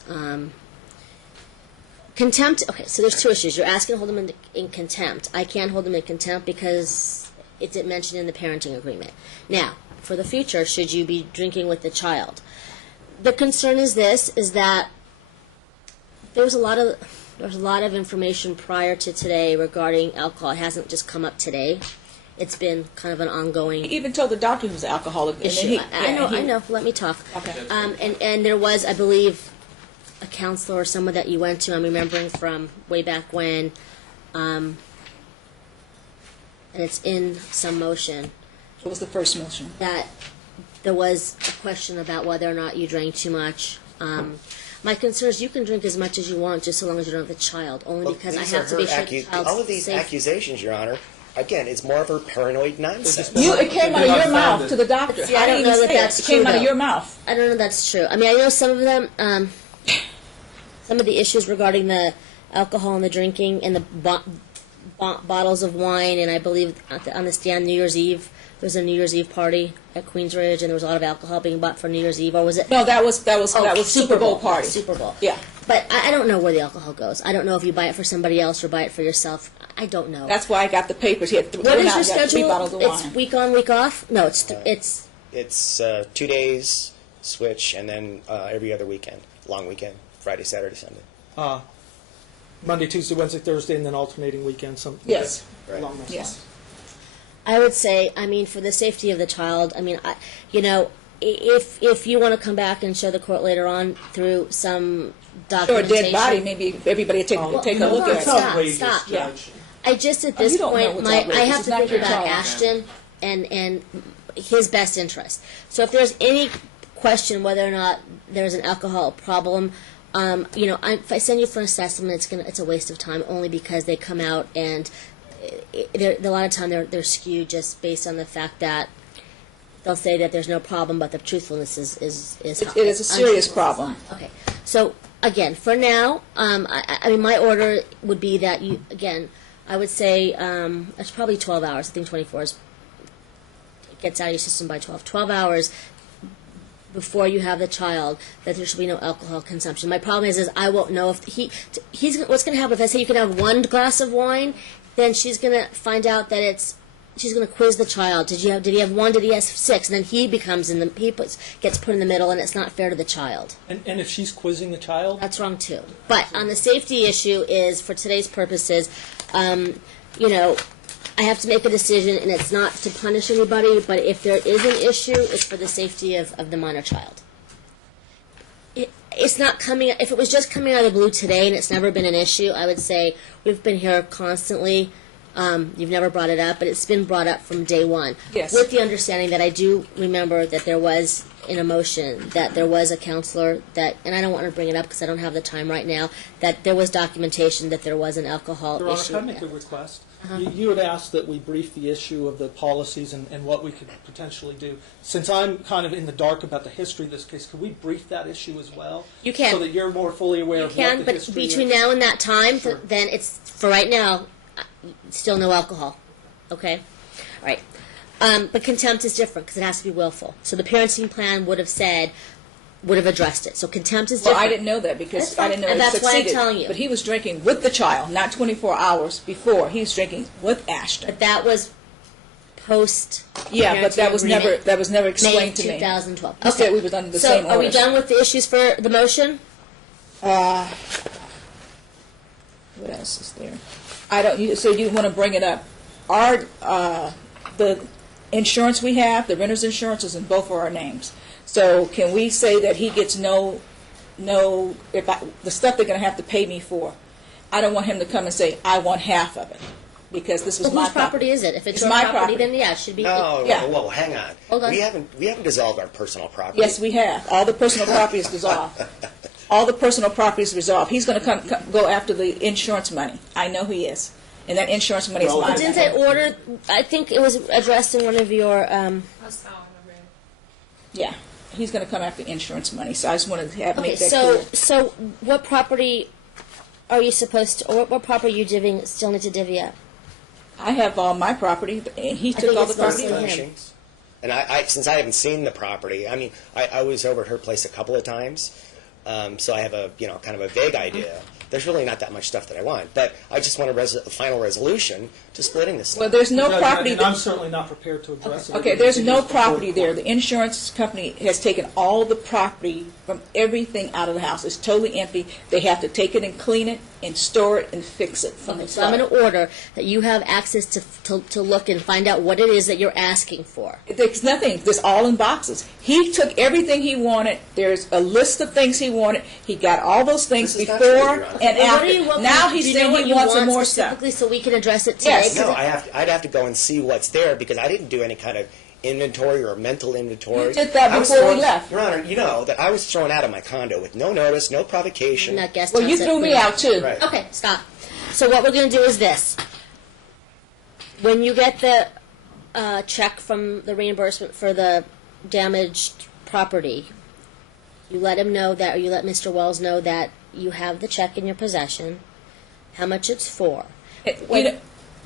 contempt. Okay, so there's 2 issues. You're asking to hold them in contempt. I can't hold them in contempt because it's mentioned in the parenting agreement. Now, for the future, should you be drinking with the child? The concern is that there's a lot of information prior to today regarding alcohol. It hasn't just come up today. It's been kind of an ongoing He even told the doctor he was an alcoholic. And issue. then I know. Let me talk. Okay. And there was, I believe, a counselor or someone that you went to. I'm remembering from way back when, and it's in some motion What was the first motion? that there was a question about whether or not you drank too much. My concern is you can drink as much as you want, just so long as you don't have a child. Only Well, because I these have are to her be sure the child's all of these safe. accusations, Your Honor, again, it's more of her paranoid nonsense. It came out of your mouth unfounded. to the doctor. See, I don't didn't know even that say it. that's It came true, out of though. your mouth. I don't know if that's true. I mean, I know some of them, some of the issues regarding the alcohol and the drinking and the bottles of wine, and I believe on the stand New Year's Eve, there was a New Year's Eve party at Queensridge, and there was a lot of alcohol being bought for New Year's Eve, or was it? No, that was Super Bowl party. Super Bowl. Yeah. But I don't know where the alcohol goes. I don't know if you buy it for somebody else or buy it for yourself. I don't know. That's why I got the papers. He had what is your 3 schedule? bottles of It's wine. week on, week off? No, it's It's 2 days switch, and then every other weekend, long weekend, Friday, Saturday, Sunday. Monday, Tuesday, Wednesday, Thursday, and then alternating weekends. Yes. Along those Yes. lines. I would say, I mean, for the safety of the child, I mean, if you want to come back and show the court later on through some Or a documentation. dead body, maybe everybody take a look at it. outrageous, Stop. Judge. I just at Oh, this you don't know point, what's I outrageous. have It's to not think your about child. Ashton and his best interest. So if there's any question whether or not there's an alcohol problem, if I send you for an assessment, it's a waste of time only because they come out and a lot of time they're skewed just based on the fact that they'll say that there's no problem, but the truthfulness is It is a serious problem. Okay, so again, for now, I mean, my order would be that you, again, I would say it's probably 12 hours. I think 24 is, it gets out of your system by 12. 12 hours before you have the child, that there should be no alcohol consumption. My problem is I won't know if he's what's going to happen if I say you can have one glass of wine, then she's going to find out that she's going to quiz the child. Did he have one? Did he have 6? And then he becomes gets put in the middle, and it's not fair to the child. And if she's quizzing the child? That's wrong too. But on the safety issue is, for today's purposes, I have to make a decision, and it's not to punish anybody, but if there is an issue, it's for the safety of the minor child. It's not coming, if it was just coming out of the blue today and it's never been an issue, I would say we've been here constantly. You've never brought it up, but it's been brought up from day one. Yes. With the understanding that I do remember that there was, in a motion, that there was a counselor that, and I don't want to bring it up because I don't have the time right now, that there was documentation that there was an alcohol Your Honor, issue. can I make a request? You had asked that we brief the issue of the policies and what we could potentially do. Since I'm kind of in the dark about the history of this case, could we brief that issue as well? You can. So that you're more fully aware You of can, what the but history between is? now and that time, Sure. then it's, for right now, still no alcohol. Okay? All right. But contempt is different because it has to be willful. So the parenting plan would have addressed it. So contempt is Well, different. I didn't know that because That's I fine. didn't know And it that's why I'm succeeded. telling you. But he was drinking with the child, not 24 hours before. He was drinking with Ashton. But that was post. Yeah, but that parenting was agreement, never May explained of to me. 2012. He said we was under the same So are we orders. done with the issues for the motion? What else is there? I don't. So you want to bring it up? The insurance we have, the renter's insurance, is in both of our names. So can we say that he gets no? The stuff they're going to have to pay me for, I don't want him to come and say I want half of it because this was Well, my whose property is it? If it's your my property, property. then yeah, it should be. No, Yeah. whoa, hang on. Hold on. We haven't dissolved our personal property. Yes, we have. All the personal property is dissolved. All the personal property is resolved. He's going to go after the insurance money. I know he is. And that insurance money is Well, mine. Didn't I order? I think it was addressed in one of your. I saw it already. Yeah. He's going to come after insurance money. So I just wanted to Okay, make that so clear. so what property are you supposed to, or what property are you still need to divvy up? I have all my property, and he took think all the it's mostly property. him. Furnishings. And since I haven't seen the property, I mean, I was over at her place a couple of times, so I have a kind of a vague idea. There's really not that much stuff that I want, but I just want a final resolution to splitting this. Well, there's no Judge, property. and I'm certainly not prepared to address it. Okay, there's no property there. The insurance company has taken all the property from everything out of the house. It's totally empty. They have to take it and clean it and store it and fix it from Okay, the so I'm top. going to order that you have access to look and find out what it is that you're asking for. There's nothing. It's all in boxes. He took everything he wanted. There's a list of things he wanted. He got all those things This is not before true, Your Honor. and Well, what after. do you want? Now do he's you know saying what he you wants some want more stuff. specifically so we can address it today? Yes. No, I'd have to go and see what's there because I didn't do any kind of inventory or mental inventory. You did that I was before we thrown- left. Your Honor, you know that I was thrown out of my condo with no notice, no provocation. And that guest Well, you house at threw me Queen. out too. Right. Okay, stop. So what we're going to do is this. When you get the check from the reimbursement for the damaged property, you let him know that, or you let Mr. Wells know that you have the check in your possession, how much it's for. You know,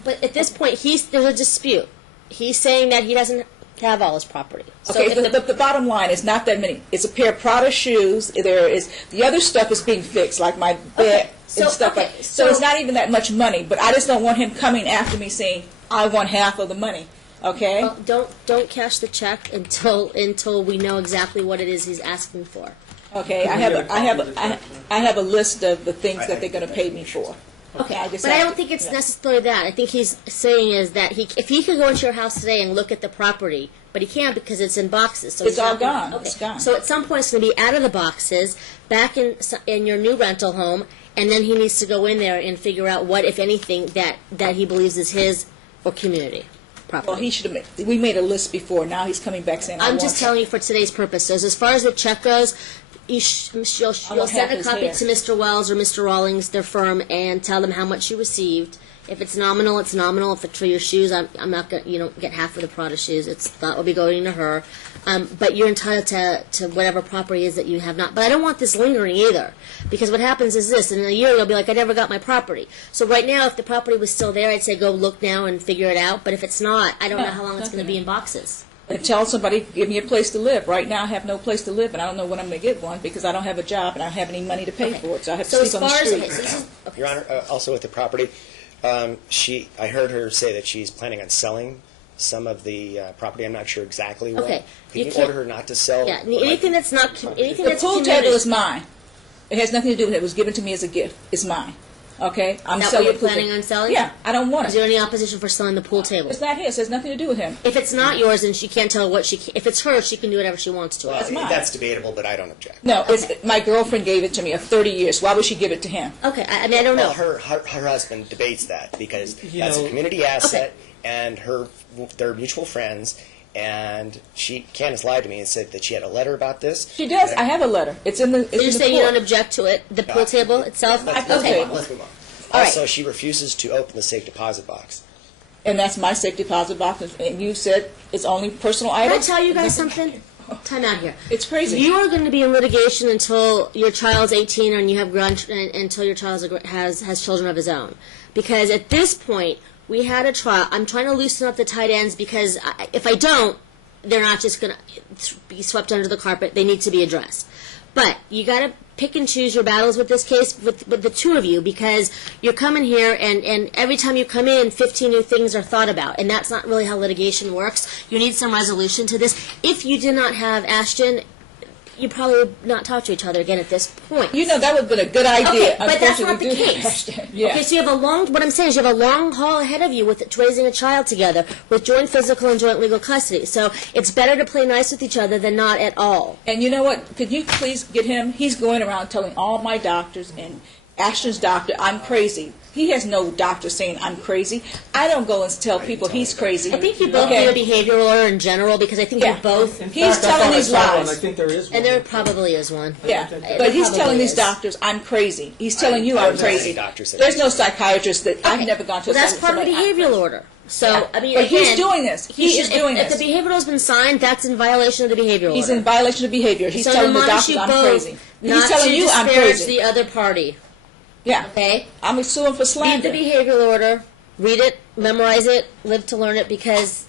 But at this point, there's a dispute. He's saying that he doesn't have all his property. So okay, if the bottom line is not that many. It's a pair of Prada shoes. There is the other stuff is being fixed, like my bed so- and stuff okay, like. So it's not even that much money. But I just don't want him coming after me saying I want half of the money. Okay. Well, don't cash the check until we know exactly what it is he's asking for. Okay, I have a list of the things that they're going to pay me for. Okay, But I don't think it's necessarily that. I think he's saying is that if he could go into your house today and look at the property, but he can't because it's in boxes. So It's all not gonna- gone. Okay. It's gone. So at some point it's going to be out of the boxes, back in your new rental home, and then he needs to go in there and figure out what, if anything, that he believes is his or community property. Well, he should have. We made a list before. Now he's coming back saying, I'm just telling you for today's purposes. As far as the check goes, you'll have send a his copy hair. to Mr. Wells or Mr. Rawlings, their firm, and tell them how much you received. If it's nominal, it's nominal. If it's for your shoes, I'm not going. You don't get half of the Prada shoes. That will be going to her. But you're entitled to whatever property is that you have not. But I don't want this lingering either, because what happens is this: in a year you'll be like, I never got my property. So right now, if the property was still there, I'd say go look now and figure it out. But if it's not, I don't know how long it's going to be in boxes. and tell somebody, give me a place to live. Right now, I have no place to live, and I don't know when I'm going to get one because I don't have a job and I don't have any money to pay for it. So I have to So as sleep on the far as street. okay, so this is, okay. Your Honor, also with the property, I heard her say that she's planning on selling some of the property. I'm not sure exactly what. Okay, Can you you can't- order her not to sell? Yeah, anything that's not anything The that's pool community- table is mine. It has nothing to do with it. It was given to me as a gift. It's mine. Okay? I'm Is that selling what you're the pool planning table. on selling? Yeah, I don't want Is there it. any opposition for selling the pool table? It's not his. It has nothing to do with him. If it's not yours and she can't tell what if it's hers, she can do whatever she wants to it. That's mine. That's debatable, but I don't object. No, it's, my girlfriend gave it to me of 30 years. Why would she give it to him? Okay, I mean I don't know. Well, her husband debates that because You that's a know- community asset, and they're mutual friends. And Candice lied to me and said that she had a letter about this. She does. I have a letter. It's in the. It's So you're in the saying you court. don't object to it, the pool table itself? Let's Okay. move on. Let's move on. All right. Also, she refuses to open the safe deposit box. And that's my safe deposit box. And you said it's only personal Can I items. tell you guys something? Time out here. It's crazy. You are going to be in litigation until your child's 18 and you have until your child has children of his own. Because at this point, we had a trial. I'm trying to loosen up the tight ends because if I don't, they're not just going to be swept under the carpet. They need to be addressed. But you got to pick and choose your battles with this case, with the two of you, because you're coming here and every time you come in, 15 new things are thought about. And that's not really how litigation works. You need some resolution to this. If you did not have Ashton, you probably would not talk to each other again at this point. You know, that would have been a good idea. Okay, but that's not Unfortunately, the we do case. have to. Yeah. Okay, so you have what I'm saying is you have a long haul ahead of you with raising a child together with joint physical and joint legal custody. So it's better to play nice with each other than not at all. And you know what? Could you please get him? He's going around telling all my doctors and Ashton's doctor I'm crazy. He has no doctor saying I'm crazy. I don't go and tell people he's crazy. I think you both need a behavioral order in general because I think Yeah. you both, He's telling these I lies. think there is one. and there probably is one. Yeah, There but he's probably telling these is. doctors I'm crazy. He's telling you I I'm don't know any crazy. doctors that There's do no that. psychiatrist that I've Okay. never gone to. Well, that's part of the somebody, behavioral order. So, I mean, But he's again, doing this. He is should- doing if this. the behavioral has been signed, that's in violation of the behavioral He's order. in violation of behavior. He's So telling the admonish doctors you I'm both crazy. not He's telling to you I'm disparage crazy. the other party. Yeah. Okay? I'm suing for Read slander. the behavioral order, read it, memorize it, live to learn it, because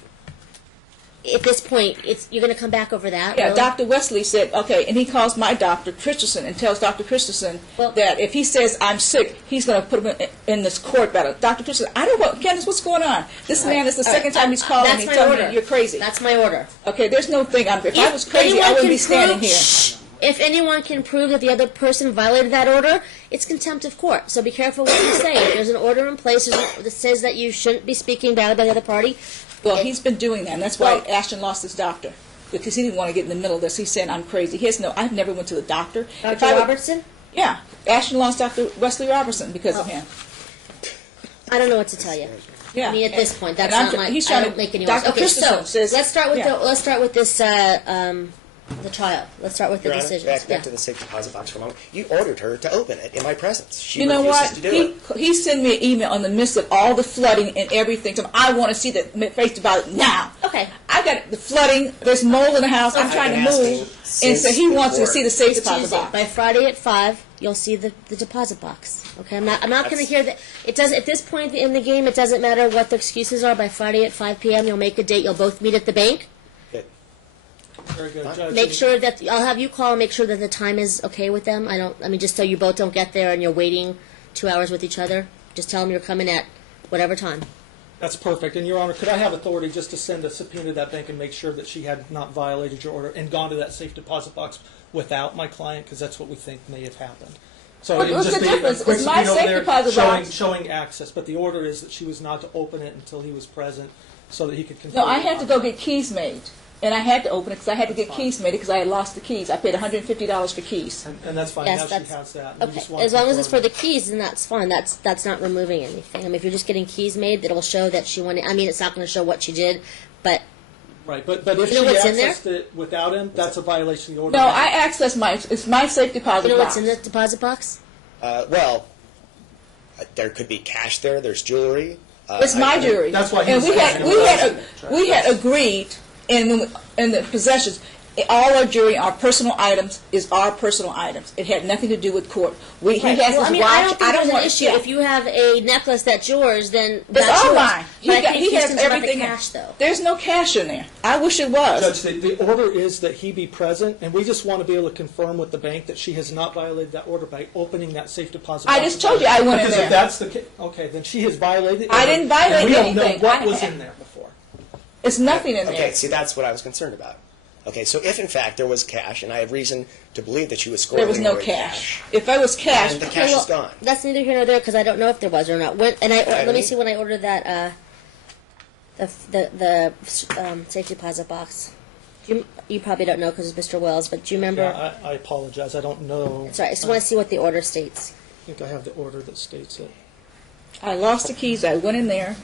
at this point, you're going to come back over that. Yeah, really? Dr. Wesley said, okay, and he calls my doctor, Christensen, and tells Dr. Christensen Well- that if he says I'm sick, he's going to put him in this court battle. Dr. Christensen, I don't know, Candice, what's going on? This man is the All right. second time he's calling That's me my telling order. me you're crazy. That's my order. Okay, there's no thing. If I was crazy, anyone I wouldn't can be standing prove- here. Shh. If anyone can prove that the other person violated that order, it's contempt of court. So be careful what you say. If there's an order in place that says that you shouldn't be speaking bad about the other party, Well, he's been doing that, and that's why Well- Ashton lost his doctor. Because he didn't want to get in the middle of this. He's saying I'm crazy. He has no, I've never went to the doctor. If Dr. I would- Robertson, Yeah, Ashton lost Dr. Wesley Robertson because of him. I don't know what to tell you. Yeah. I mean, at this point, that's And not my. he's I trying don't to- make any. Dr. Okay, so Christensen says- let's start with yeah. let's start with this the trial. Let's start with the Your Honor, decisions. back to the safe deposit box for a moment. You ordered her to open it in my presence. She You know refuses what? to do it. He sent me an email in the midst of all the flooding and everything. So I want to see the face about it now. Okay. I got the flooding. There's mold in the house. I'm I've trying to been asking move, and so he since wants to before. see the safe deposit Tuesday. box. By Friday at 5, you'll see the deposit box. Okay, I'm not going to hear that. It does at this point in the game. It doesn't matter what the excuses are. By Friday at 5 p.m., you'll make a date. You'll both meet at the bank. Good. Very good, Judge. Make sure that I'll have you call and make sure that the time is okay with them. I mean, just so you both don't get there and you're waiting 2 hours with each other. Just tell them you're coming at whatever time. That's perfect. And, Your Honor, could I have authority just to send a subpoena to that bank and make sure that she had not violated your order and gone to that safe deposit box without my client? Because that's what we think may have happened. So it would What's just the be a difference? quick It's my subpoena over safe there deposit box. showing access. But the order is that she was not to open it until he was present so that he could confirm. No, I had to go get keys made. And I had to open it because I had to get keys made because I had lost the keys. I paid $150 for keys. And that's fine. Yes, Now that's- she has that. We Okay, just want as to long as it's for confirm. the keys, then that's fine. That's not removing anything. I mean, if you're just getting keys made, it'll show that she wanted. I mean, it's not going to show what she did, but Right, but if You know she what's in there? accessed it without him, that's a violation of the order. No, I accessed it's my safe deposit you know box. what's in the deposit box? Well, there could be cash there. There's jewelry. It's my jewelry. That's why he and was asking we had agreed in the possessions. All our jewelry, our personal items, is our personal items. It had nothing to do with court. He has Well, his I mean, watch. I don't think there's want an issue. yeah. If you have a necklace that's yours, then It's that's all yours. mine. But I think He has Houston's about everything. the cash, though. There's no cash in there. I wish it was. Judge, the order is that he be present, and we just want to be able to confirm with the bank that she has not violated that order by opening that safe deposit I box. just told you I went in Because there. if that's the case, okay, then she has violated. I didn't violate and we don't anything. know what I- was in there before. It's nothing in there. Okay, see, that's what I was concerned about. Okay, so if in fact there was cash, and I have reason to believe that she was squirreling There was no away cash. If there was cash, and the cash is gone. That's neither here nor there because I don't know if there was or not. Let me see when I ordered that the safe deposit box. You probably don't know because it's Mr. Wells, but do you remember? Yeah, I apologize. I don't know. Sorry, I just want to see what the order states. I think I have the order that states it. I lost the keys. I went in there.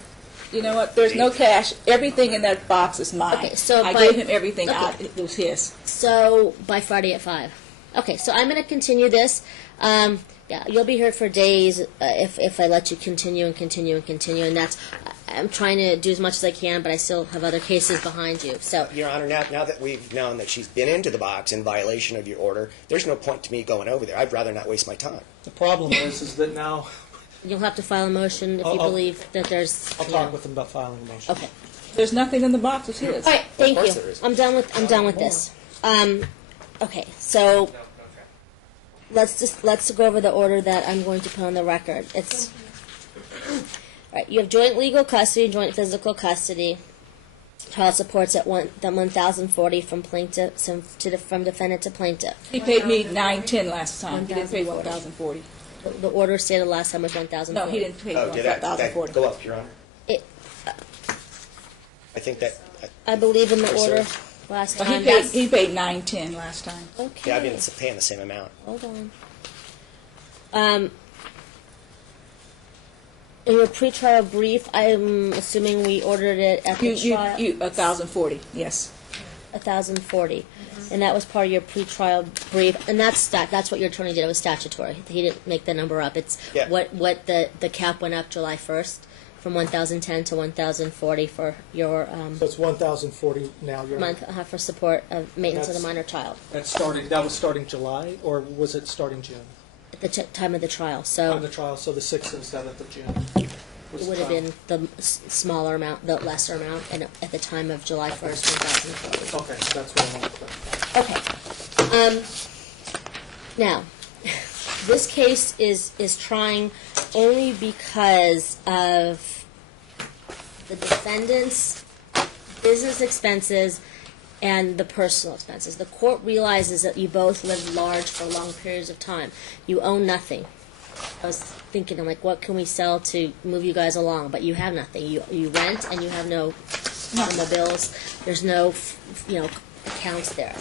You know what? There's no cash. Everything in that box is mine. Okay, so I by- gave him everything okay. out. It was his. So by Friday at 5. Okay, so I'm going to continue this. Yeah, you'll be here for days if I let you continue and continue and continue, and that's I'm trying to do as much as I can, but I still have other cases behind you. So Your Honor, now that we've known that she's been into the box in violation of your order, there's no point to me going over there. I'd rather not waste my time. The problem is that now you'll have to file a motion if you I'll- believe that there's. I'll you talk know. with them about filing a motion. Okay. There's nothing in the box. It's his. All right. Thank course you. there is. I'm done with this. Okay. So let's go over the order that I'm going to put on the record. It's all right. You have joint legal custody, joint physical custody. Child support's at $1,040 from plaintiff from defendant to plaintiff. He paid me $910 last time. He didn't pay $1,040. The order stated last time was $1,040. No, he didn't pay Oh, did that $1,040. go up, Your Honor? It, I think that, I believe in the Yes, sir. order last Well, time. he paid $910 last time. Okay. yeah, I've been paying the same amount. Hold on. In your pretrial brief, I'm assuming we ordered it at the trial. $1,040. Yes. 1,040, and that was part of your pretrial brief, and that's what your attorney did. It was statutory. He didn't make the number up. It's Yeah. what the cap went up July 1st from 1,010 to 1,040 for your So it's 1,040 now. Your month for support of maintenance of the That's- minor child That was starting July, or was it starting June? at the time of the trial. So On the trial, so the 6th and 7th of June. was it would have trial. been the smaller amount, the lesser amount, and at the time of July 1st, 1,040. Okay, that's what I wanted to clarify. Okay. Now, this case is trying only because of the defendant's business expenses and the personal expenses. The court realizes that you both lived large for long periods of time. You own nothing. I was thinking, I'm like, what can we sell to move you guys along? But you have nothing. You rent and you have no automobiles. There's no, accounts there.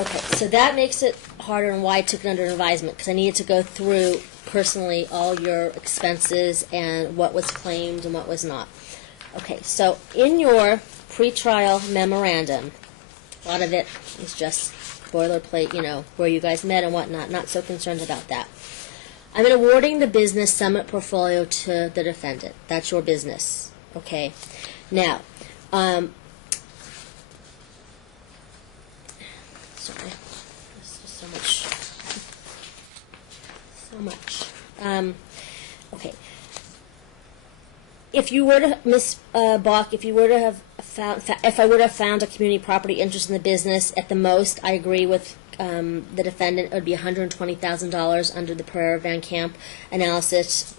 Okay, so that makes it harder, and why I took it under advisement, because I needed to go through personally all your expenses and what was claimed and what was not. Okay, so in your pretrial memorandum, a lot of it is just boilerplate, where you guys met and whatnot. Not so concerned about that. I'm awarding the business Summit portfolio to the defendant. That's your business. Okay. Now, sorry, there's just so much. Okay. If you were to, Ms. Bock, if I would have found a community property interest in the business, at the most, I agree with the defendant, it would be $120,000 under the Pereira Van Camp analysis.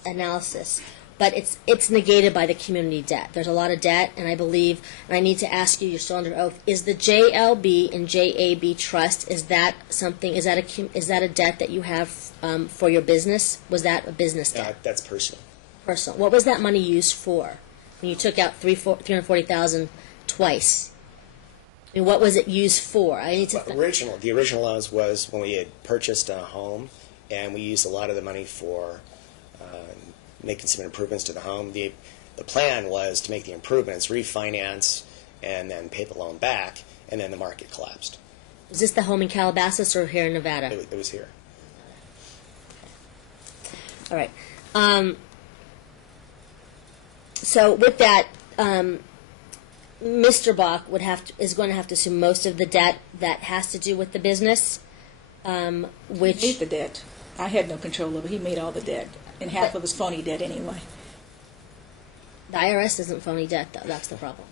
but it's negated by the community debt. There's a lot of debt, and I believe, and I need to ask you, you're still under oath, is the JLB and JAB trust, is that a debt that you have for your business? Was that a business debt? That's personal. Personal. What was that money used for? When you took out $340,000 twice, I mean, what was it used for? I need to. The original loans was when we had purchased a home, and we used a lot of the money for making some improvements to the home. The plan was to make the improvements, refinance, and then pay the loan back, and then the market collapsed. Was this the home in Calabasas or here in Nevada? It was here. All right. So with that, Mr. Bock is going to have to assume most of the debt that has to do with the business, which He made the debt. I had no control over it. He made all the debt, and half of his phony debt anyway. the IRS isn't phony debt, though. That's the problem.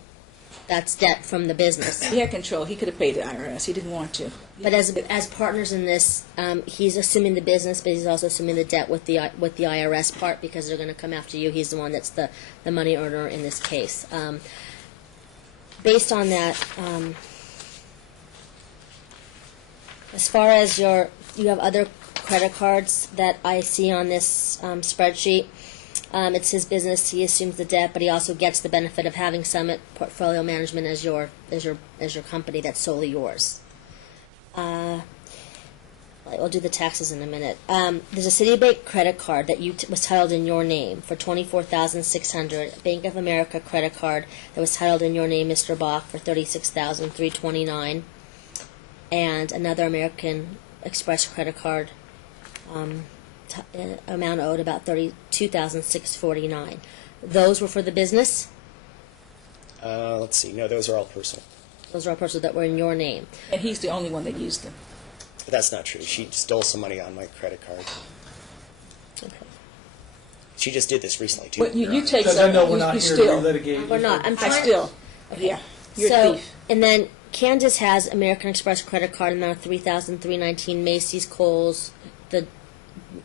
That's debt from the business. He had control. He could have paid the IRS. He didn't want to. But as partners in this, he's assuming the business, but he's also assuming the debt with the IRS part because they're going to come after you. He's the one that's the money earner in this case. Based on that, as far as you have other credit cards that I see on this spreadsheet. It's his business. He assumes the debt, but he also gets the benefit of having Summit Portfolio Management as your company that's solely yours. We'll do the taxes in a minute. There's a Citibank credit card that was titled in your name for $24,600. Bank of America credit card that was titled in your name, Mr. Bock, for $36,329, and another American Express credit card. Amount owed about $32,649. Those were for the business? Let's see. No, those are all personal. Those are all personal that were in your name. And he's the only one that used them. But that's not true. She stole some money on my credit card. Okay. She just did this recently, too. Well, you take Because some. I know we're not you here to steal. relitigate. We're not. I'm I trying. still. Yeah. You're So, a thief. and then Candice has American Express credit card amount of $3,319, Macy's, Kohl's, the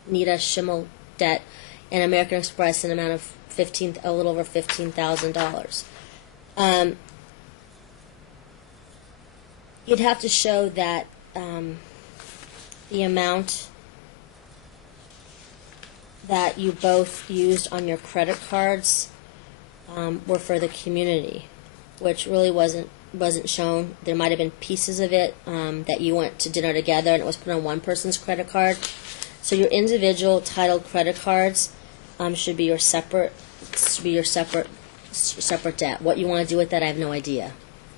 Nita Schimmel debt, and American Express an amount of a little over $15,000. You'd have to show that the amount that you both used on your credit cards were for the community, which really wasn't shown. There might have been pieces of it that you went to dinner together and it was put on one person's credit card. So your individual titled credit cards should be your separate debt. What you want to do with that, I have no idea,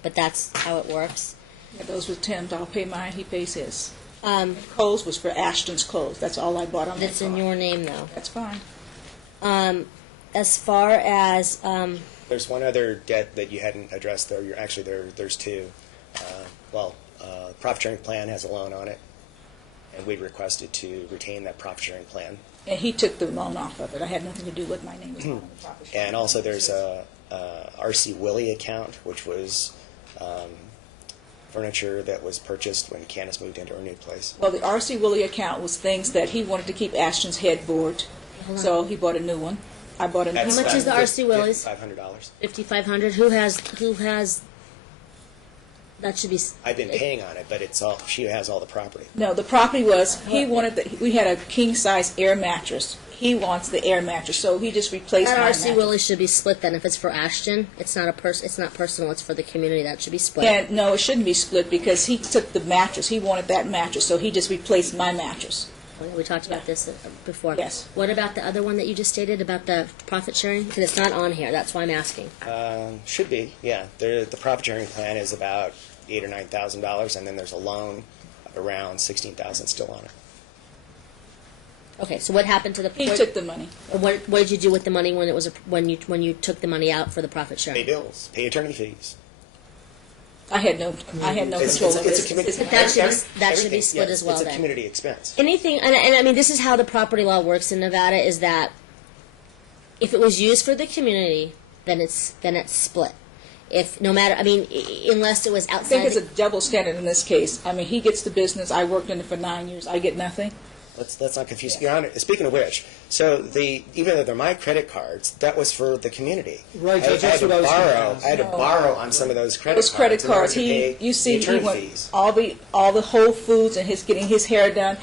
but that's how it works. Yeah, those were Tim's. I'll pay mine. He pays his. Kohl's was for Ashton's clothes. That's all I bought on That's that in card. your name, though. That's fine. As far as There's one other debt that you hadn't addressed, though. There's two. Profit sharing plan has a loan on it, and we requested to retain that profit sharing plan. And he took the loan off of it. I had nothing to do with my name. Was not on the profit sharing. And also there's a R.C. Willie account, which was furniture that was purchased when Candice moved into her new place. Well, the R.C. Willie account was things that he wanted to keep Ashton's headboard, so he bought a new one. I bought a new How much is the R.C. Willie's? $500. $5,500. Who has? That should be. I've been paying on it, but she has all the property. No, the property was, he wanted, we had a king-size air mattress. He wants the air mattress, so he just replaced That my R.C. mattress. Willie should be split then. If it's for Ashton, it's not it's not personal. It's for the community. That should be split. And no, it shouldn't be split because he took the mattress. He wanted that mattress, so he just replaced my mattress. We talked about this before. Yes. What about the other one that you just stated about the profit sharing? Because it's not on here. That's why I'm asking. Should be, yeah. The profit sharing plan is about $8,000 or $9,000, and then there's a loan of around $16,000 still on it. Okay, so what happened to the? He took the money. What did you do with the money when it was when you took the money out for the profit sharing? Pay bills, pay attorney fees. I had no control of It's a it. community. But that should be split as well. It's a then. community expense. Anything, and I mean, this is how the property law works in Nevada: is that if it was used for the community, then it's split. If no matter, I mean, unless it was I outside. think it's a double standard in this case. I mean, he gets the business. I worked in it for 9 years. I get nothing. Let's not confuse. Your Honor, speaking of which, so even though they're my credit cards, that was for the community. Right, I Judge, had that's to what I was gonna borrow. ask. I had to borrow on some of those credit Those credit cards. cards, in order to pay you see, the he attorney went fees. all the Whole Foods and getting his hair done.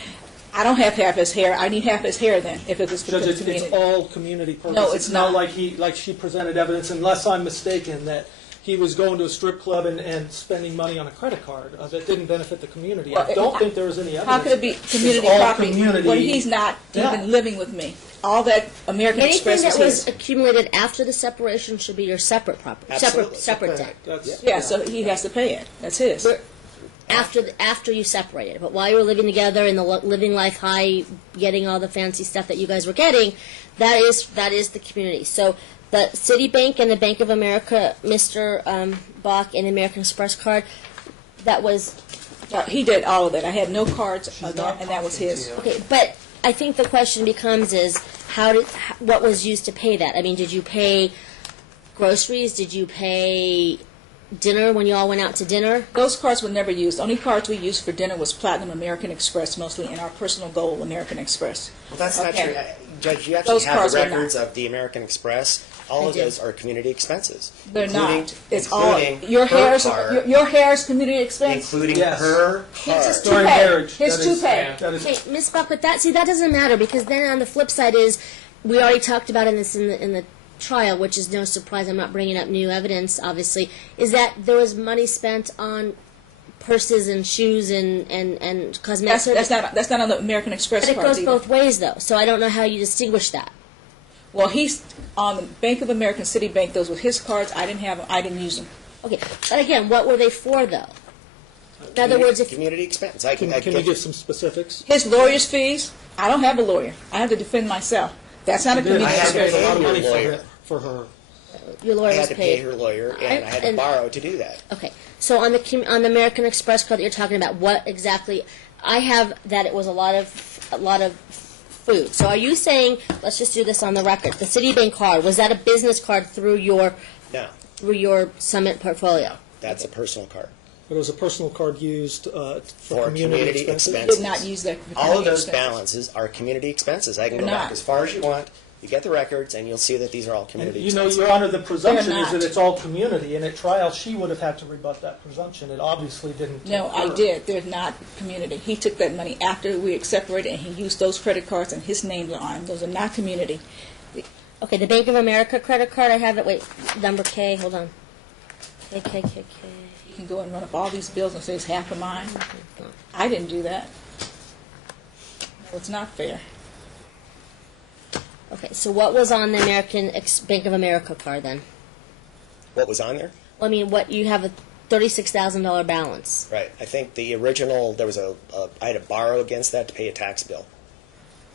I don't have half his hair. I need half his hair then, if it was for Judge, the it's community. all community purpose. No, it's not. Like she presented evidence, unless I'm mistaken, that he was going to a strip club and spending money on a credit card that didn't benefit the community. Well, I don't think there was any evidence. How could it be It's community all property community. when he's not Yeah. even living with me? All that American Anything Express that was was accumulated after the separation should be your separate property, Absolutely. separate debt. That's- Yeah, so he has to pay it. That's his. After you separated, but while you were living together and the living life high, getting all the fancy stuff that you guys were getting, that is the community. So the Citibank and the Bank of America, Mr. Bock, and the American Express card, that was He did all of it. I had no cards, and not that was his. okay. But I think the question becomes is what was used to pay that? I mean, did you pay groceries? Did you pay dinner when you all went out to dinner? Those cards were never used. The only cards we used for dinner was Platinum American Express, mostly, and our personal Gold American Express. Well, that's not Okay. true. Judge, you actually Those have cards the were records not. of the American Express. All I of do. those are community expenses. They're including- not. It's all including your her hair's card, your hair's community expense. including Yes. her His is card. During toupee. marriage. His that is- toupee. that is- Hey, Ms. Buck, but that doesn't matter because then on the flip side is we already talked about in the trial, which is no surprise. I'm not bringing up new evidence, obviously, is that there was money spent on purses and shoes and cosmetics. That's not on the American Express But it cards goes either. both ways, though. So I don't know how you distinguish that. Well, he's on the Bank of America, Citibank. Those were his cards. I didn't have them. I didn't use them. Okay, but again, what were they for, though? In other words, if Community expense. Can you give some specifics? His lawyer's fees. I don't have a lawyer. I have to defend myself. That's not a I community had had to to expense. pay a lot of money lawyer. for her. your I lawyer had was to pay paid. her lawyer, and I had to And- borrow to do that. Okay, so on the American Express card that you're talking about, what exactly? I have that it was a lot of food. So are you saying? Let's just do this on the record. The Citibank card, was that a business card through your No, Summit portfolio? that's a personal card. But it was a personal card used for For community expenses. I did not use that. for All of community those expenses. balances are community expenses. I can go They're back not. as far as you want. You get the records, and you'll see that these are all community You know, expenses. Your Honor, the presumption They're is that not. it's all community, and at trial, she would have had to rebut that presumption. It obviously didn't. No, I occur. did. They're not community. He took that money after we had separated, and he used those credit cards, and his names are on them. Those are not community. Okay, the Bank of America credit card, I have it. Wait, number K. Hold on. K. You can go and run up all these bills and say it's half of mine. I didn't do that. No, it's not fair. Okay, so what was on the Bank of America card then? What was on there? Well, I mean, what you have a $36,000 balance. Right. I think the original, there was I had to borrow against that to pay a tax bill.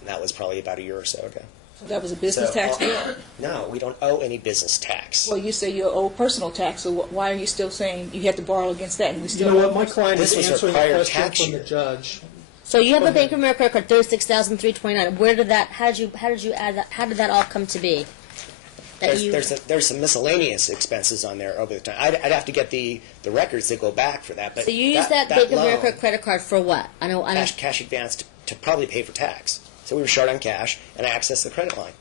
And that was probably about a year or so ago. So that was a business So, tax bill? No, we don't owe any business tax. Well, you say you owe personal tax, so why are you still saying you had to borrow against that? And we You still know what? My client This is was her answering the prior question tax from the year. judge. So you have a Bank of America card, $36,329. Where did that? How did you add that? How did that all come to be? That There's some miscellaneous expenses on there over the time. I'd have to get the records that go back for that. But so you used that Bank of loan, America credit card for what? I know. cash advance to probably pay for tax. So we were short on cash, and I accessed the credit line.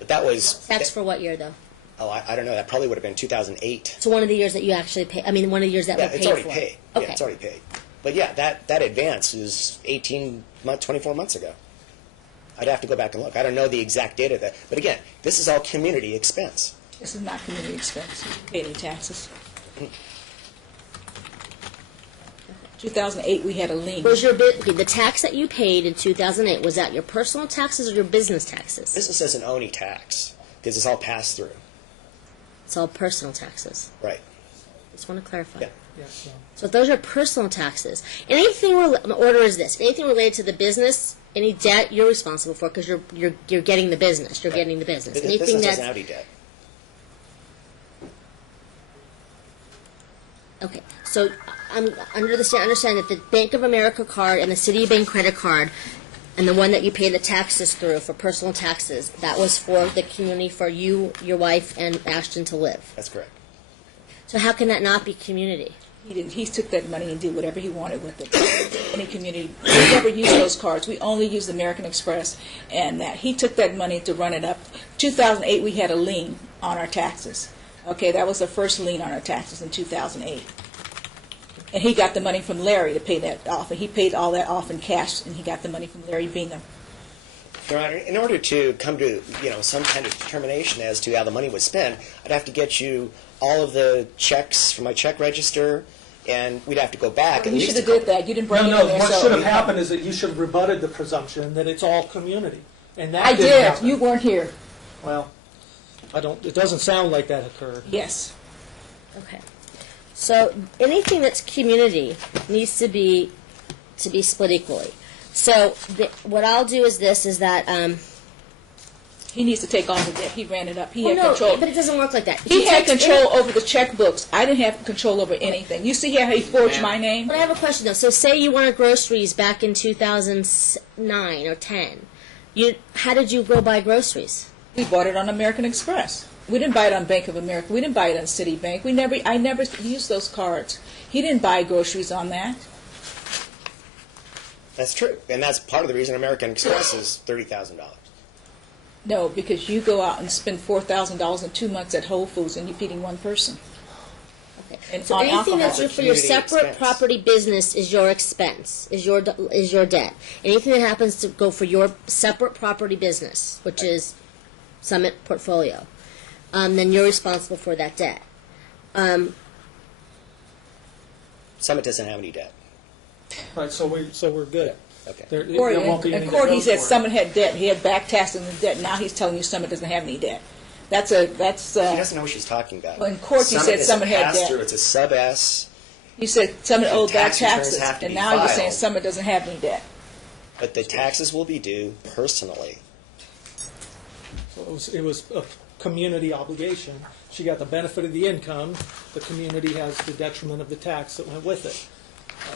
But that was Tax for what year though? Oh, I don't know. That probably would have been 2008. So one of the years that you actually pay. I mean, one of the years that Yeah, were it's paid already for. paid. Okay. Yeah, it's already paid. But yeah, that advance is 24 months ago. I'd have to go back and look. I don't know the exact date of that. But again, this is all community expense. This is not community expense. You pay any taxes. 2008, we had a lien. Was the tax that you paid in 2008? Was that your personal taxes or your business taxes? Business doesn't owe any tax because it's all passed through. It's all personal taxes. Right. Just want to clarify. Yeah. Yes. So if those are personal taxes. Anything the order is this: anything related to the business, any debt you're responsible for because you're getting the business. You're getting the business. Anything Business that's doesn't have any debt. okay. So I'm understand that the Bank of America card and the Citibank credit card, and the one that you pay the taxes through for personal taxes, that was for the community, for you, your wife, and Ashton to live. That's correct. So how can that not be community? He didn't. He took that money and did whatever he wanted with it. Any community, we never used those cards. We only used American Express, and that he took that money to run it up. 2008, we had a lien on our taxes. Okay, that was the first lien on our taxes in 2008, and he got the money from Larry to pay that off, and he paid all that off in cash, and he got the money from Larry Bingham. Your Honor, in order to come to some kind of determination as to how the money was spent, I'd have to get you all of the checks from my check register, and we'd have to go back. You should have did that. You didn't bring it in No, there. what so- should have happened is that you should have rebutted the presumption that it's all community. And that I didn't did. happen. You weren't here. Well, it doesn't sound like that occurred. Yes. Okay. So anything that's community needs to be split equally. So what I'll do is this, is that, He needs to take all the debt. He ran it up. He well, had no, control. but it doesn't work like that. He had takes control over the checkbooks. I didn't have control over anything. You see how he forged my name? But I have a question though. So say you wanted groceries back in 2009 or 10. How did you go buy groceries? We bought it on American Express. We didn't buy it on Bank of America. We didn't buy it on Citibank. I never used those cards. He didn't buy groceries on that. That's true, and that's part of the reason American Express is $30,000. No, because you go out and spend $4,000 in 2 months at Whole Foods and you're feeding one person. Okay. And So on anything alcohol. that's for your Community separate expense. property business is your expense, is your debt. Anything that happens to go for your separate property business, which is Summit Portfolio, then you're responsible for that debt. Summit doesn't have any debt. Right, so we're good. Okay. There won't be any In court, he to go said for. Summit had debt. He had back taxes and debt. Now he's telling you Summit doesn't have any debt. That's. She doesn't know what she's talking about. Well, in court you said Summit had debt. It's a sub-S, You said Summit owed back tax returns taxes, have to and be now you're saying filed. Summit doesn't have any debt. but the taxes will be due personally. So it was a community obligation. She got the benefit of the income. The community has the detriment of the tax that went with it.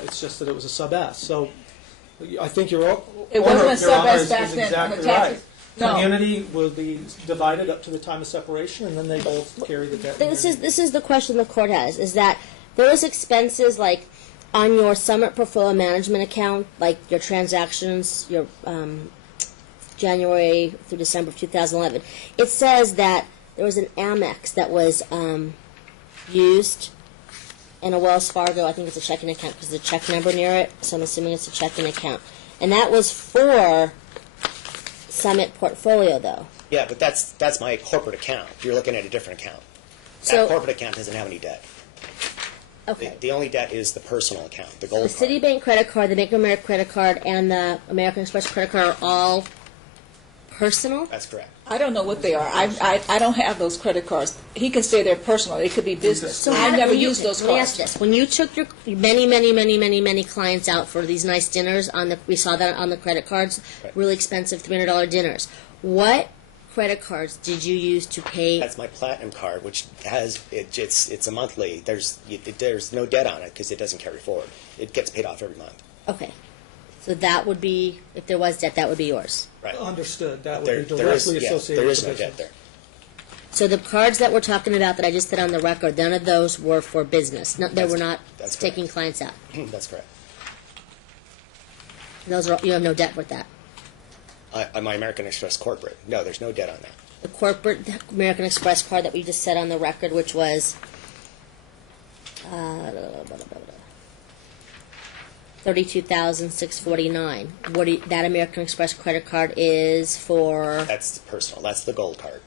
It's just that it was a sub-S. So I think It wasn't a sub-S back then, exactly the taxes- right. No. Community will be divided up to the time of separation, and then they both carry the debt. This is the question the court has, is that those expenses, like on your Summit Portfolio Management account, like your transactions, your January through December of 2011, it says that there was an Amex that was used, and a Wells Fargo, I think it's a checking account because there's a check number near it, so I'm assuming it's a checking account. And that was for Summit Portfolio, though. Yeah, but that's my corporate account. You're looking at a different account. So- That corporate account doesn't have any debt. Okay. The only debt is the personal account, the The gold card. Citibank credit card, the Bank of America credit card, and the American Express credit card are all personal? That's correct. I don't know what they are. I don't have those credit cards. He can say they're personal. They could be business. So I how- never when you- used those Let me ask cards. this: when you took your many clients out for these nice dinners we saw that on the credit cards, Right. really expensive $300 dinners. What credit cards did you use to pay? That's my platinum card, which has it's a monthly. There's no debt on it because it doesn't carry forward. It gets paid off every month. Okay, so that would be, if there was debt, that would be yours. Right. Understood. That would There, be there is directly associated there with is the no business. debt there. So the cards that we're talking about that I just said on the record, none of those were for business. No, they were not That's taking correct. clients out. That's correct. Those are, you have no debt with that. My American Express corporate. No, there's no debt on that. The corporate American Express card that we just said on the record, which was $32,649. That American Express credit card is for? That's personal. That's the gold card.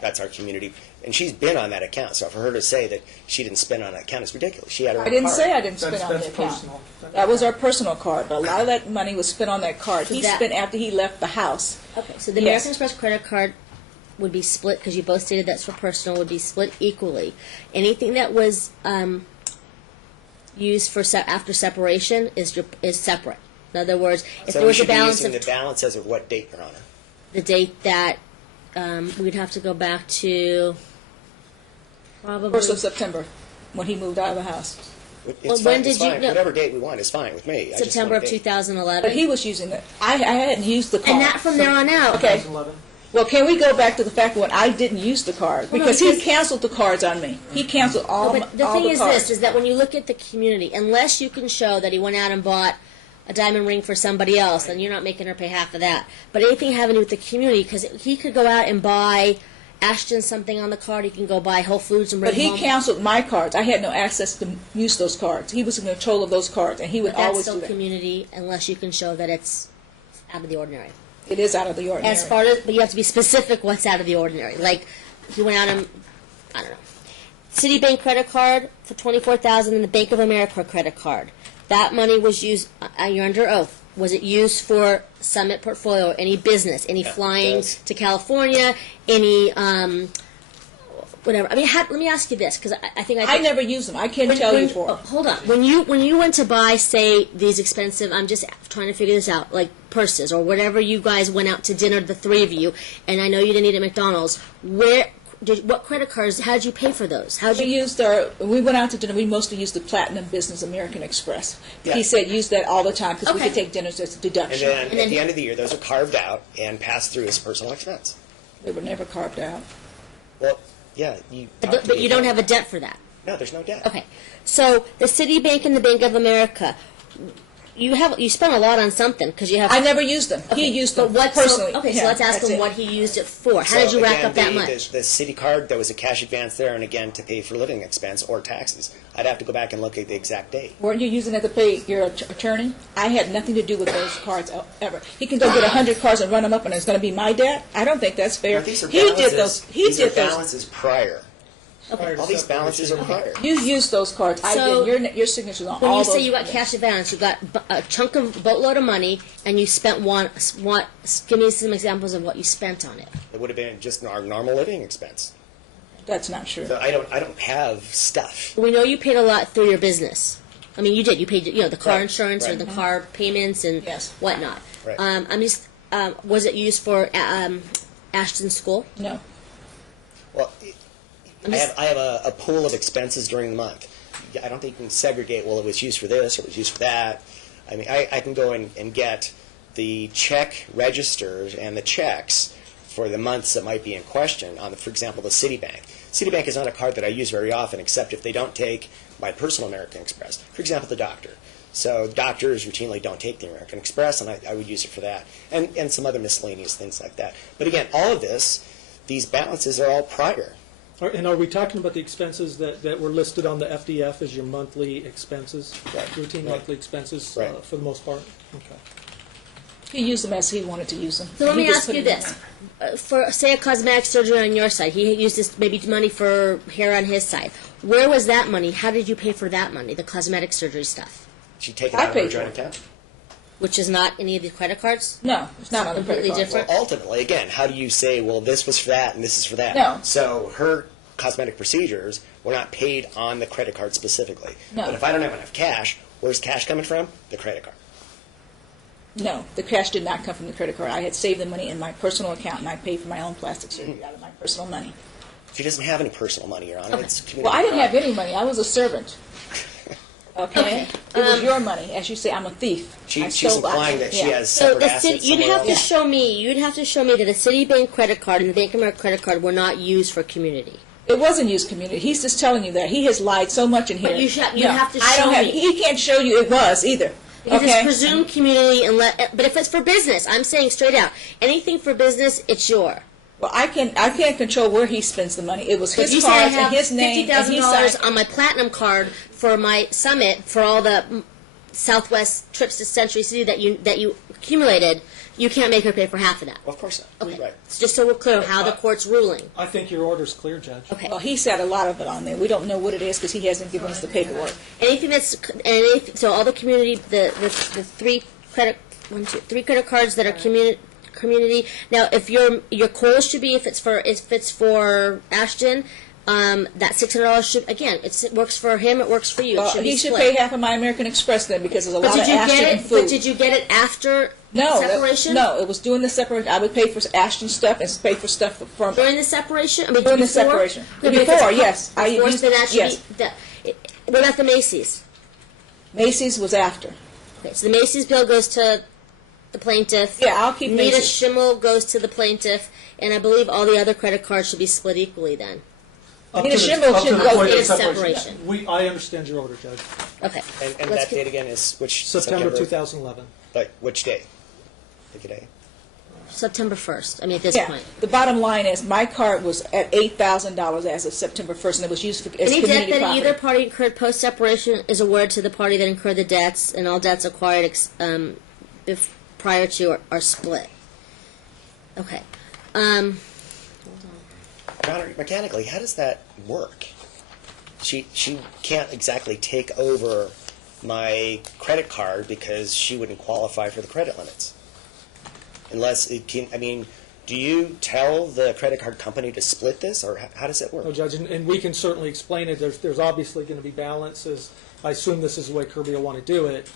That's our community. And she's been on that account, so for her to say that she didn't spend on that account is ridiculous. She had her own I didn't card. say I didn't spend That's- on that's the account. personal. That was our personal card, but a lot of that money was spent on that card. He that- spent after he left the house. Okay, so the Yes. American Express credit card would be split, because you both stated that's for personal, would be split equally. Anything that was used for after separation is separate. In other words, if So there we was a should be balance using of the balance as of what date, Your Honor? the date that we'd have to go back to probably 1st of September, when he moved out of the house. It's Well, fine, when it's did you fine. know- Whatever date we want is fine with me. I just September want of a date. 2011. But he was using it. I hadn't used the card. and that from there on out. Okay. 2011. Well, can we go back to the fact when I didn't use the card? Because he because- canceled the cards on me. He canceled all But the all thing the is cards. this, is that when you look at the community, unless you can show that he went out and bought a diamond ring for somebody else, then you're not making her pay half of that. But anything having to do with the community, because he could go out and buy Ashton something on the card, he can go buy Whole Foods and bring But he home. canceled my cards. I had no access to use those cards. He was in control of those cards, and he would But that's always still do that. community unless you can show that it's out of the ordinary. It is out of the ordinary. As far as, but you have to be specific what's out of the ordinary. Like, he went out and, I don't know, Citibank credit card for $24,000 and the Bank of America credit card. That money was used, you're under oath. Was it used for Summit portfolio, any business, any flying yes. to California, any, whatever? I mean, let me ask you this, because I think I never use them. I can't tell you for. Hold on. When you went to buy, say, these expensive, I'm just trying to figure this out, like purses or whatever you guys went out to dinner, the three of you, and I know you didn't eat at McDonald's. What credit cards? How did you pay for those? We went out to dinner. We mostly used the Platinum Business American Express. Yeah. He said use that all the time because we Okay. could take dinners as a And deduction. then, then- at the end of the year, those are carved out and passed through as personal expense. They were never carved out. Well, yeah, you. But you don't have a debt for that. No, there's no debt. Okay. So the Citibank and the Bank of America, you spent a lot on something because you have. I never used them. Okay, He used but them personally. So Yeah, let's ask that's him it. what he used it for. How So, did you rack again, up that much? The city card, there was a cash advance there, and again, to pay for living expense or taxes. I'd have to go back and look at the exact date. Weren't you using it to pay your attorney? I had nothing to do with those cards ever. He can go get 100 cards and run them up, and it's going to be my debt. I don't think that's fair. But these are He balances. did those. He These are did those. balances prior. All these balances are prior. You used those cards. I So, did. Your signatures on When all you those. say you got cash advance, you got a chunk of boatload of money, and you spent one. Give me some examples of what you spent on it. It would have been just our normal living expense. That's not true. So I don't have stuff. We know you paid a lot through your business. I mean, you did. You paid, the car Right, insurance or right. the car payments and Yes. whatnot. Right. I'm just. Was it used for Ashton School? No. Well, I have a pool of expenses during the month. I don't think you can segregate, well, it was used for this or it was used for that. I mean, I can go and get the check registers and the checks for the months that might be in question on, for example, the Citibank. Citibank is not a card that I use very often, except if they don't take my personal American Express. For example, the doctor. So doctors routinely don't take the American Express, and I would use it for that, and some other miscellaneous things like that. But again, all of these balances are all prior. And are we talking about the expenses that were listed on the FDF as your monthly expenses, routine Right. monthly expenses Right. for the most part? Okay. He used them as he wanted to use them. So let He me just ask put you it in this: there. for say a cosmetic surgery on your side, he used this maybe money for hair on his side. Where was that money? How did you pay for that money? The cosmetic surgery stuff, She take it I out of her paid joint for it. account. which is not any of the credit cards. No, it's not on the Completely credit card. different. Well, ultimately, again, how do you say, well, this was for that and this is for that? No. So her cosmetic procedures were not paid on the credit card specifically. No. But if I don't have enough cash, where's cash coming from? The credit card. No, the cash did not come from the credit card. I had saved the money in my personal account, and I paid for my own plastic surgery out of my personal money. She doesn't have any personal money, Your Honor. Okay. It's community Well, I didn't have property. any money. I was a servant. Okay? It was your money. As you say, I'm a thief. I She's stole- implying that she yeah. has So separate the assets city, you'd somewhere have to else. show me. You'd have to show me that the Citibank credit card and the Bank of America credit card were not used for community. It wasn't used community. He's just telling you that. He has lied so much in here. But you have to I don't show have, me. He can't show you it was either. Because Okay? it's presumed community, but if it's for business, I'm saying straight out, anything for business, it's your. Well, I can't control where he spends the money. It was If his you say I cards and have his name, and he $50,000 signed. on my platinum card for my summit for all the Southwest trips to Century City that you accumulated, you can't make her pay for half of that. Well, of course not. Okay, Right. it's just so we're clear how the court's ruling. I think your order's clear, Judge. Okay. Well, he said a lot of it on there. We don't know what it is because he hasn't given us the paperwork. Anything that's so all the community the three credit cards that are community. Now, if your COLA should be if it's for Ashton, that $600 should again it works for him. It works for you. It should be He should split. pay half of my American Express then because there's a But lot did of you Ashton get and it? food. But did you get it after No, separation? no, it was doing the separation. I would pay for Ashton stuff and pay for stuff from During the separation? I mean, During the before? separation. No, but if Before, it's yes. I Before, used- then that should yes. be. What about the Macy's? Macy's was after. Okay, so the Macy's bill goes to the plaintiff. Yeah, I'll keep Nita basic. Schimmel goes to the plaintiff, and I believe all the other credit cards should be split equally then. Nita Schimmel should go point to of separation. I understand your order, Judge. Okay. And Let's that get- date again is which? September 2011. Like, which day? Pick a day. September 1st, I mean, at this Yeah, point. the bottom line is my card was at $8,000 as of September 1st, and it was used for, as Any debt community that property. either party incurred post-separation is awarded to the party that incurred the debts, and all debts acquired prior to are split. Okay. Your Honor, mechanically, how does that work? She can't exactly take over my credit card because she wouldn't qualify for the credit limits. Unless it can, I mean, do you tell the credit card company to split this, or how does it work? No, Judge, and we can certainly explain it. There's obviously going to be balances. I assume this is the way Kirby will want to do it,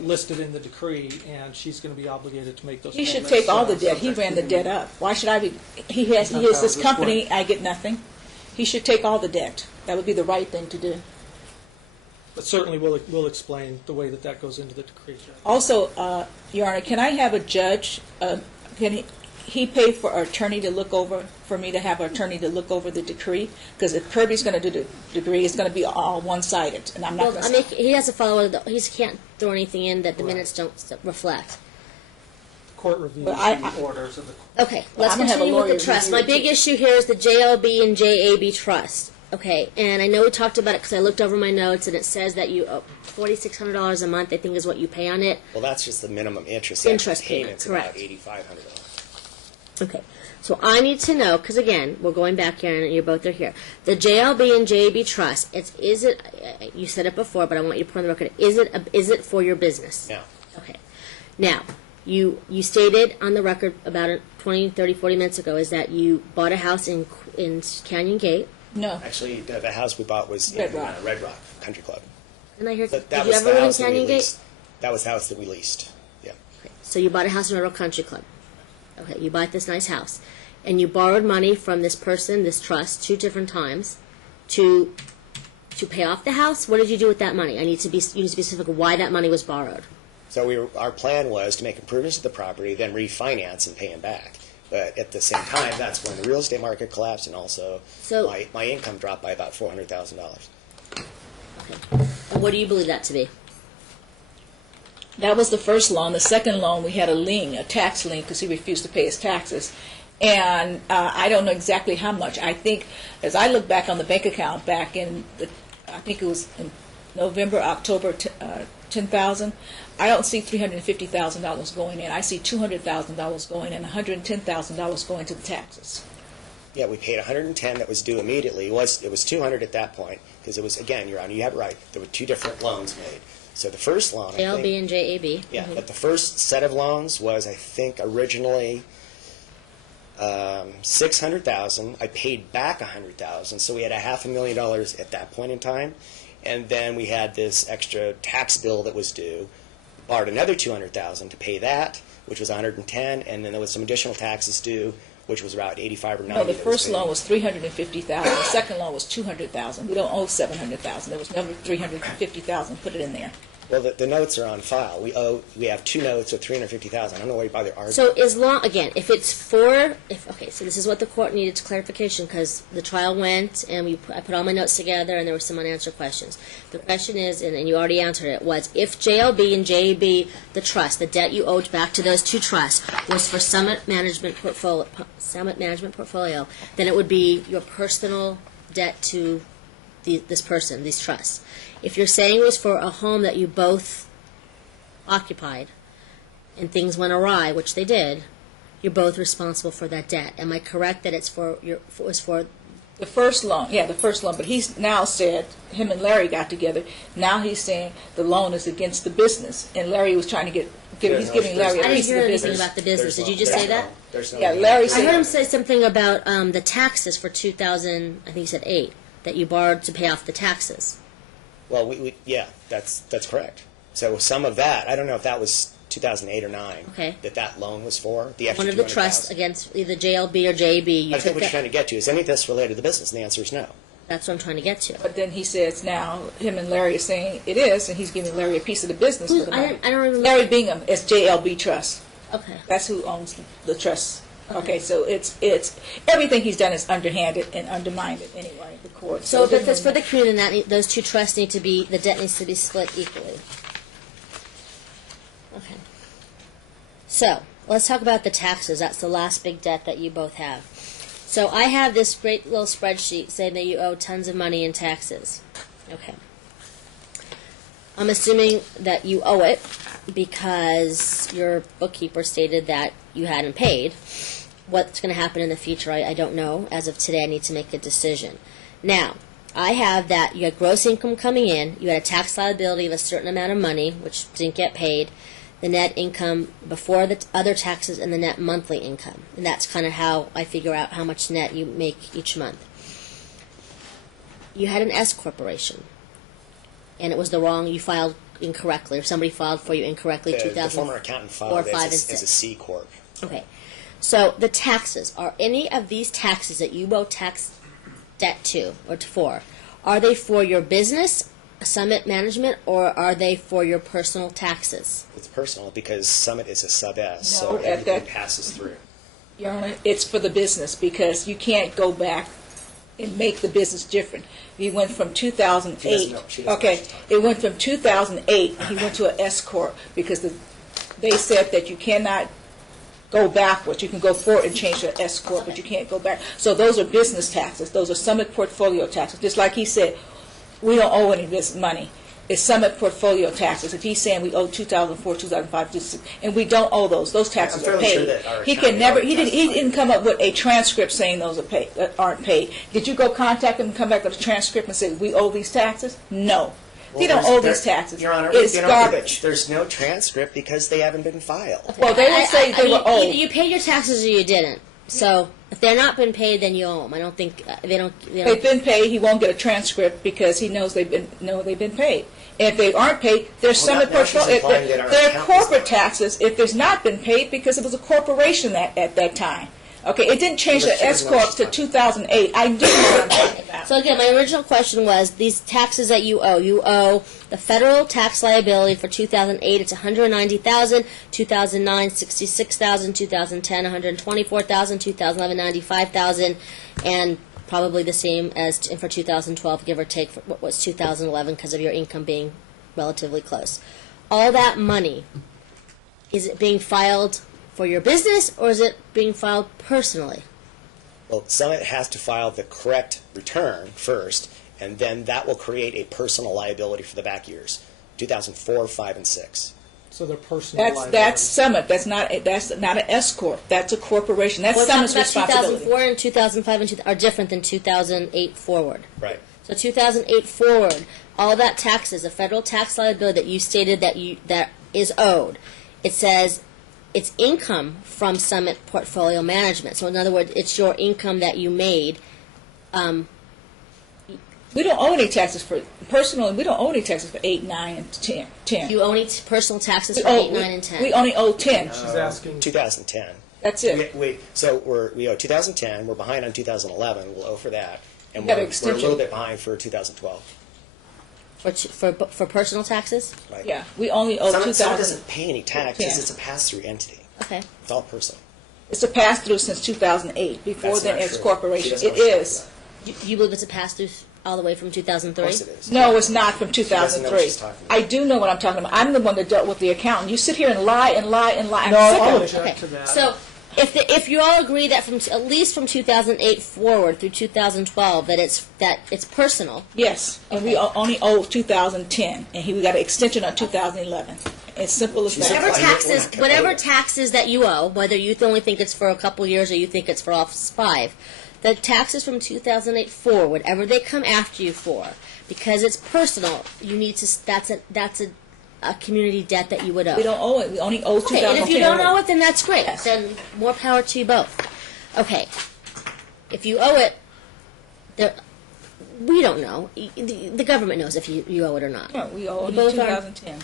listed in the decree, and she's going to be obligated to make those He should payments. take all the debt. He ran the debt up. Why should I be? He has this company. I get nothing. He should take all the debt. That would be the right thing to do. But certainly we'll explain the way that goes into the decree, Judge. Also, Your Honor, can I have a judge? Can he pay for an attorney to look over? For me to have an attorney to look over the decree? Because if Kirby's going to do the decree, it's going to be all one-sided, and I'm not. Well, I mean, he has to follow, he can't throw anything in that the minutes don't reflect. The court reviews But I- the orders of the. Okay, let's I'm gonna have a continue with lawyer the trust. review My it, big too. issue here is the JLB and JAB trust. Okay, and I know we talked about it because I looked over my notes, and it says that you $4,600 a month, I think, is what you pay on it. Well, that's just the minimum interest. Interest payment's payment, about correct. $8,500. Okay, so I need to know, because again, we're going back here, and you both are here. The JLB and JAB trust, is it, you said it before, but I want you to put on the record, is it for your business? No. Okay. Now, you stated on the record about 20, 30, 40 minutes ago is that you bought a house in Canyon Gate. No. Actually, the house we bought was Red in Rock. Red Rock Country Club. And I hear, But did that you was ever the live in house that we Canyon Gate? leased. That was the house that we leased. Yeah. So you bought a house in Red Rock Country Club. Okay, you bought this nice house. And you borrowed money from this person, this trust, 2 different times to pay off the house? What did you do with that money? You need to be specific why that money was borrowed. So our plan was to make improvements to the property, then refinance and pay them back. But at the same time, that's when the real estate market collapsed, and also So- my income dropped by about $400,000. Okay. And what do you believe that to be? That was the first loan. The second loan, we had a lien, a tax lien, because he refused to pay his taxes. And I don't know exactly how much. I think, as I look back on the bank account back in, I think it was in November, October, 10,000. I don't see $350,000 going in. I see $200,000 going in, $110,000 going to the taxes. Yeah, we paid $110 that was due immediately. It was $200 at that point because it was, again, Your Honor, you have it right. There were 2 different loans made. So the first loan, I JLB think, and JAB. yeah, but the first set of loans was, I think, originally $600,000. I paid back $100,000, so we had $500,000 at that point in time. And then we had this extra tax bill that was due. Borrowed another $200,000 to pay that, which was $110, and then there was some additional taxes due, which was about $85 or $90. No, the that was first paid. loan was $350,000. The second loan was $200,000. We don't owe $700,000. There was never $350,000. Put it in there. Well, the notes are on file. We have 2 notes of $350,000. I don't know why you bother arguing. So if it's okay, so this is what the court needed clarification because the trial went and I put all my notes together and there were some unanswered questions. The question is, and you already answered it, was if JLB and JAB, the trust, the debt you owed back to those 2 trusts was for Summit Management Portfolio, then it would be your personal debt to this person, these trusts. If you're saying it was for a home that you both occupied and things went awry, which they did, you're both responsible for that debt. Am I correct that it was for The first loan, yeah, the first loan. But he's now said, him and Larry got together. Now he's saying the loan is against the business. And Larry was trying to he's giving Larry I a didn't piece of hear the anything business. about the business. Did you just There's say that? There's no. Yeah, Larry I said- heard him say something about the taxes for 2000, I think he said 8, that you borrowed to pay off the taxes. Well, yeah, that's correct. So some of that, I don't know if that was 2008 or 9. Okay. That loan was for the extra One of the $200,000. trusts against either JLB or JAB. You I took think what you're that. trying to get to is any of this related to the business, and the answer is no. That's what I'm trying to get to. But then he says now, him and Larry are saying it is, and he's giving Larry a piece of the business for the money. I don't even. Larry Bingham, it's JLB Trust. Okay. That's who owns the trust. Okay, so it's everything he's done is underhanded and undermined it anyway. The court. So if it's for the community, those two trusts need to be, the debt needs to be split equally. Okay. So let's talk about the taxes. That's the last big debt that you both have. So I have this great little spreadsheet saying that you owe tons of money in taxes. Okay. I'm assuming that you owe it because your bookkeeper stated that you hadn't paid. What's going to happen in the future, I don't know. As of today, I need to make a decision. Now, I have that you had gross income coming in, you had a tax liability of a certain amount of money, which didn't get paid, the net income before the other taxes, and the net monthly income. And that's kind of how I figure out how much net you make each month. You had an S corporation, and it was the wrong, you filed incorrectly, or somebody filed for you incorrectly. The former accountant filed it as a C corp. Okay. So the taxes, are any of these taxes that you owe tax debt to, or for, are they for your business, Summit Management, or are they for your personal taxes? It's personal because Summit is a sub S, No, so at everything that- passes through. Your Honor, it's for the business because you can't go back and make the business different. He went from 2008. She doesn't know Okay, what she's it went from 2008. He went to an S corp because they said that you cannot go backwards. You can go forward and change to S corp, but you can't go back. So those are business taxes. Those are Summit portfolio taxes. Just like he said, we don't owe any of this money. It's Summit portfolio taxes. If he's saying we owe 2004, 2005, 2006, and we don't owe those taxes I'm are fairly paid. sure that our He can accountant never. already He didn't come up with a transcript saying those are paid, aren't paid. Did you go contact him and come back with a transcript and say we owe these taxes? No. They don't owe these taxes. Your Honor, It's you know, garbage. There's no transcript because they haven't been filed. Well, they would say they were owed. Either you paid your taxes or you didn't. So if they're not been paid, then you owe them. I don't think they don't. They've been paid. He won't get a transcript because he knows they've been paid. And if they aren't paid, there's Summit now she's portfolio. implying that our They're account corporate was- taxes if there's not been paid because it was a corporation at that time. Okay, it didn't change Well, the S corp to 2008. I do know what I'm talking about. So again, my original question was these taxes that you owe the federal tax liability for 2008. It's $190,000. 2009, $66,000. 2010, $124,000. 2011, $95,000, and probably the same as for 2012, give or take for what was 2011 because of your income being relatively close. All that money, is it being filed for your business or is it being filed personally? Well, Summit has to file the correct return first, and then that will create a personal liability for the back years, 2004, 5, and 6. So they're personal That's Summit. That's not an S corp. That's a corporation. That's Summit's responsibility. 2004 and 2005 and are different than 2008 forward. Right. So 2008 forward, all that taxes, the federal tax liability that you stated that is owed, it says it's income from Summit Portfolio Management. So in other words, it's your income that you made. We don't owe any taxes for personally. We don't owe any taxes for 8, 9, and 10. You owe any personal taxes We for owe- 8, 9, and 10. We only owe 10. She's asking. 2010. That's it. We owe 2010. We're behind on 2011. We'll owe for that, and You got an we're a extension. little bit behind for 2012. For personal taxes? Right. Yeah, we only owe Summit 2000. doesn't pay any tax because Yeah. it's a pass-through entity. Okay. It's all personal. It's a pass-through since 2008. Before That's then, not it's true. corporation. She doesn't It know what she's is. talking You believe it's a pass-through all the way from 2003? about. Of course it is. No, it's not from doesn't know what 2003. she's talking about. I do know what I'm talking about. I'm the one that dealt with the accountant. You sit here and lie and lie and lie. I'm No, sick I'll of it. object Okay, to that. so if you all agree that from at least from 2008 forward through 2012 that it's personal, Yes, and we only owe 2010, and we got an extension on 2011. As simple as She's that. whatever Why not? taxes We're not whatever gonna- taxes that you owe, whether you only think it's for a couple years or you think it's for all 5, the taxes from 2008 forward, whatever they come after you for, because it's personal, you need to that's a community debt that you would owe. We don't owe it. We only owe 2010. Okay, and if you don't owe it, then that's great. Yes. Then more power to you both. Okay, if you owe it, we don't know. The government knows if you owe it or not. No, we owe only both are- 2010.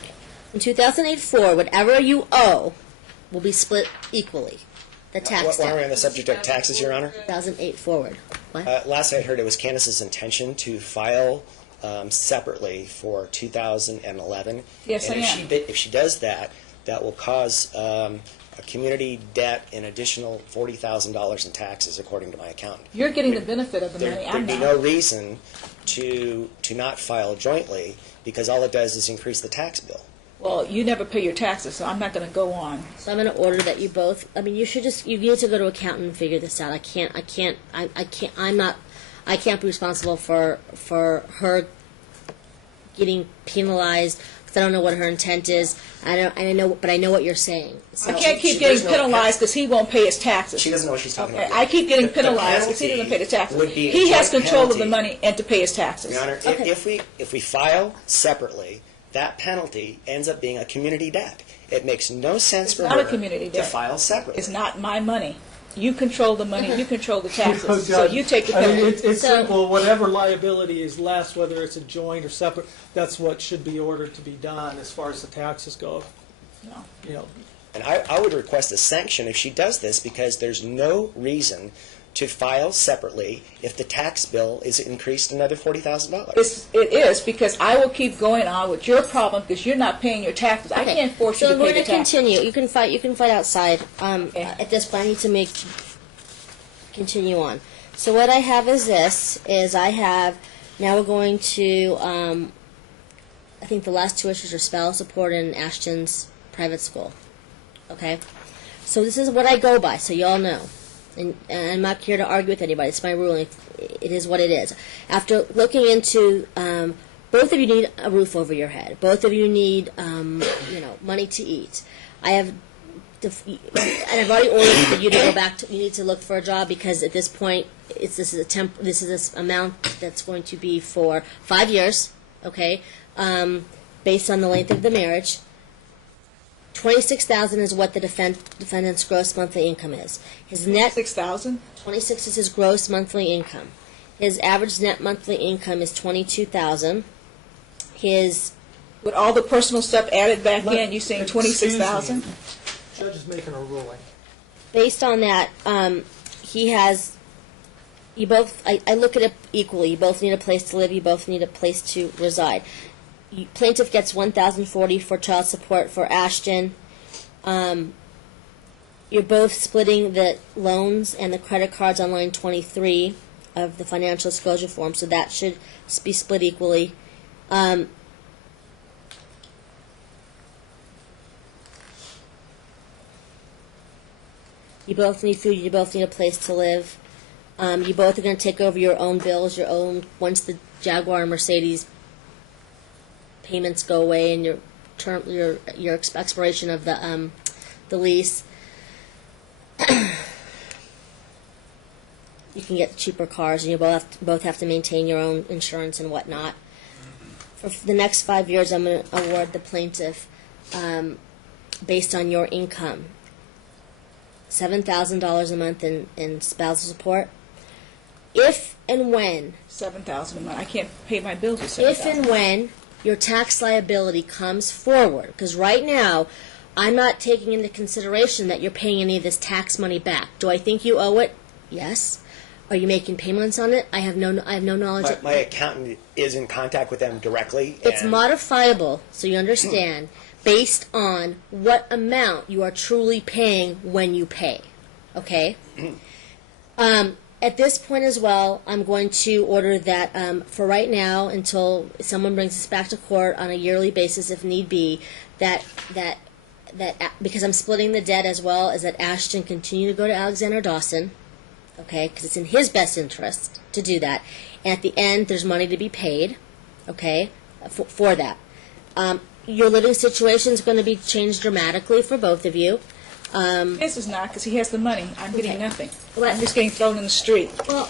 In 2008 forward, whatever you owe will be split equally. The tax Why are we debt. on the subject of taxes, Your Honor? 2008 forward. What? Last I heard, it was Candice's intention to file separately for 2011. Yes, and I am. If she does that, that will cause a community debt an additional $40,000 in taxes, according to my accountant. You're getting the benefit of the money. I'm There'd be not. no reason to not file jointly, because all it does is increase the tax bill. Well, you never pay your taxes, so I'm not going to go on. So I'm going to order that you both, I mean, you need to go to accountant and figure this out. I can't be responsible for her getting penalized, because I don't know what her intent is. But I know what you're saying. So, I can't keep there's getting no penalized because he won't pay his taxes. She doesn't know what she's talking Okay, about. I keep getting The penalized because he doesn't pay the taxes. would be a He has joint control of the penalty. money and to pay his taxes. Your Honor, Okay. if we file separately, that penalty ends up being a community debt. It makes no sense for not her a community to debt. file separately. It's not my money. You control the money. You control the taxes. You know, So Judge, you take the I mean, penalty. it's So- simple. Whatever liability is less, whether it's a joint or separate, that's what should be ordered to be done as far as the taxes go. No. You know, And I would request a sanction if she does this, because there's no reason to file separately if the tax bill is increased another $40,000. It is, because I will keep going on with your problem because you're not paying your taxes. I can't force you so to we're pay going the to taxes. continue. You can fight outside. Okay. At this point, I need to continue on. So what I have is this, now we're going to, I think the last two issues are spell support in Ashton's private school. Okay? So this is what I go by, so you all know. And I'm not here to argue with anybody. It's my ruling. It is what it is. After looking into, both of you need a roof over your head. Both of you need, money to eat. And I've already ordered for you to go back to. You need to look for a job, because at this point, this is this amount that's going to be for 5 years. Okay, based on the length of the marriage. $26,000 is what the defendant's gross monthly income is. His net 6,000. 26 is his gross monthly income. His average net monthly income is 22,000. His With all the personal stuff added back Let- in, you saying excuse me. 26,000? Judge is making a ruling. based on that, he has. You both. I look at it equally. You both need a place to live. You both need a place to reside. Plaintiff gets $1,040 for child support for Ashton. You're both splitting the loans and the credit cards on line 23 of the financial disclosure form, so that should be split equally. You both need food. You both need a place to live. You both are going to take over your own bills, once the Jaguar and Mercedes payments go away and your expiration of the lease. You can get cheaper cars, and you both have to maintain your own insurance and whatnot. For the next 5 years, I'm going to award the plaintiff, based on your income, $7,000 a month in spousal support. If and when 7,000 a month. I can't pay my bills with if 7,000. and when your tax liability comes forward, because right now I'm not taking into consideration that you're paying any of this tax money back. Do I think you owe it? Yes. Are you making payments on it? I have no knowledge. My accountant is in contact with them directly. It's and modifiable, so you understand, based on what amount you are truly paying when you pay. Okay? At this point as well, I'm going to order that for right now, until someone brings this back to court on a yearly basis, if need be, that because I'm splitting the debt as well, is that Ashton continue to go to Alexander Dawson, okay, because it's in his best interest to do that. And at the end, there's money to be paid, okay, for that. Your living situation is going to be changed dramatically for both of you. His is not, because he has the money. I'm getting Okay. nothing. Well, I'm just getting thrown in the street. Well,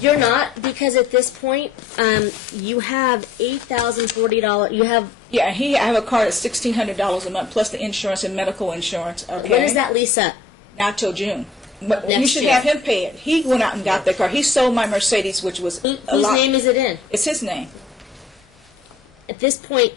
you're not, because at this point, you have $8,040. You have. Yeah, I have a car that's $1,600 a month, plus the insurance and medical insurance. Okay. When is that lease up? Not till June. But you Next should year. have him pay it. He went out and got that car. He sold my Mercedes, which was a Whose lot. name is it in? It's his name. At this point,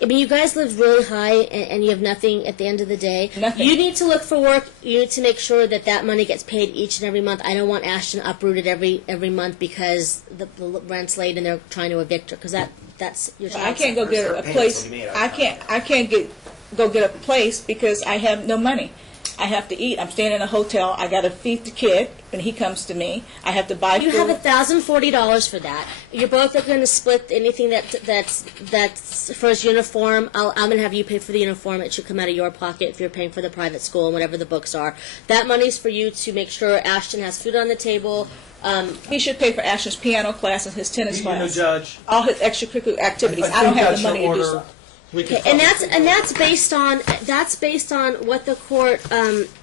I mean, you guys live really high, and you have nothing at the end of the day. Nothing. You need to look for work. You need to make sure that that money gets paid each and every month. I don't want Ashton uprooted every month because the rent's late and they're trying to evict her, because that's your. I can't go get a Payments place. will be made on I can't go get a place because I have no money. I have to eat. I'm staying in a hotel. I got to feed the kid when he comes to me. I have to buy You food. have $1,040 for that. You're both going to split anything that's for his uniform. I'm going to have you pay for the uniform. It should come out of your pocket if you're paying for the private school and whatever the books are. That money's for you to make sure Ashton has food on the table. He should pay for Ashton's piano class and his tennis You know, class. Judge, All his extracurricular activities. I think don't have that's the money your to do order. so. We can Okay, and probably- that's based on what the court.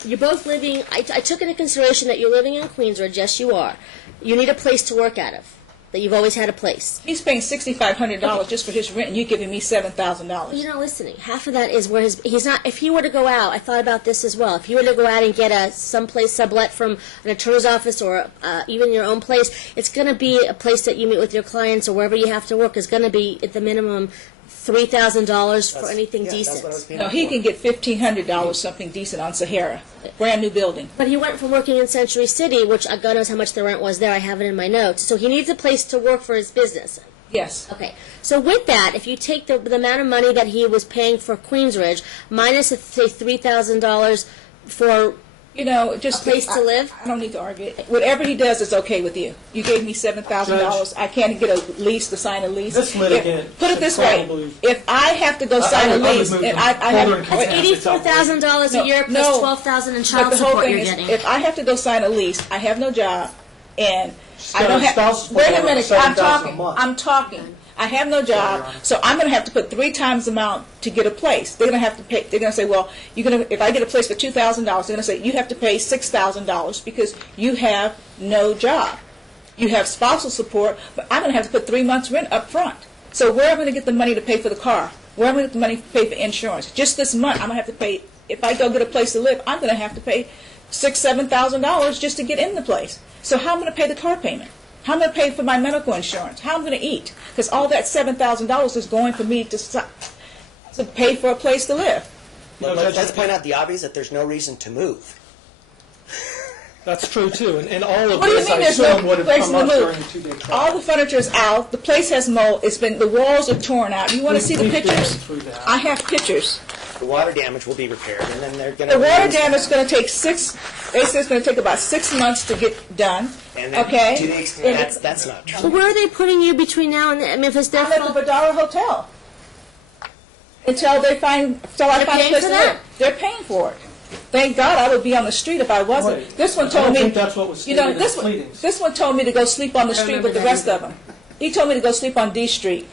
You're both living. I took into consideration that you're living in Queensbridge. Yes, you are. You need a place to work out of. That you've always had a place. He's paying $6,500 just for his rent, and you're giving me $7,000. You're not listening. Half of that is where he's not. If he were to go out, I thought about this as well. If you were to go out and get someplace sublet from an attorney's office or even your own place, it's going to be a place that you meet with your clients or wherever you have to work is going to be at the minimum $3,000 for anything Yeah, that's decent. what I was being No, he can get $1,500 something decent on Sahara, brand new building. But he went from working in Century City, which God knows how much the rent was there. I have it in my notes. So he needs a place to work for his business. Yes. Okay. So with that, if you take the amount of money that he was paying for Queensridge minus, say, $3,000 for Just a place to live? I don't need to argue. Whatever he does is okay with you. You gave me $7,000. I can't get a lease to sign a lease. This litigant Put it should this way: probably- if I have to go sign a I would lease, move and them I further in have contempt. $84,000 a year plus No. $12,000 in but child the whole support thing you're is, getting. if I have to go sign a lease, I have no job, and I got don't a spouse have. Wait a support minute, of I'm $7,000 a talking. month. I'm talking. I have no job, so I'm going to have to put 3 times the amount to get a place. They're going to have to pay. They're going to say, well, you're going to. If I get a place for $2,000, they're going to say you have to pay $6,000 because you have no job. You have spousal support, but I'm going to have to put 3 months' rent up front. So where am I going to get the money to pay for the car? Where am I going to get the money to pay for insurance? Just this month, I'm going to have to pay. If I go get a place to live, I'm going to have to pay $6,000-$7,000 just to get in the place. So how am I going to pay the car payment? How am I going to pay for my medical insurance? How am I going to eat? Because all that $7,000 is going for me to pay for a place to live. Let's point out the obvious that there's no reason to move. That's true too, and all of What do you this mean I there's assume no would have place come to up move? during a 2-day trial. All the furniture is out. The place has mold. The walls are torn out. You want to see the We've been pictures? through that. I have pictures. The water damage will be repaired, and then they're going to. The water damage is going to take they say it's going to take about 6 months to get done. And then, Okay? to the extent that's not true. So where are they putting you between now and then? I mean, if it's their I'm at the fault, Vidara Hotel until I They're find a paying place for to that? live. They're paying for it. Thank God I would be on the street if I wasn't. Wait, This one I told don't me. think that's what was You know, stated in this the one. pleadings. This one told me to go sleep on the street with the remember rest that of them. He told me to go sleep on D Street,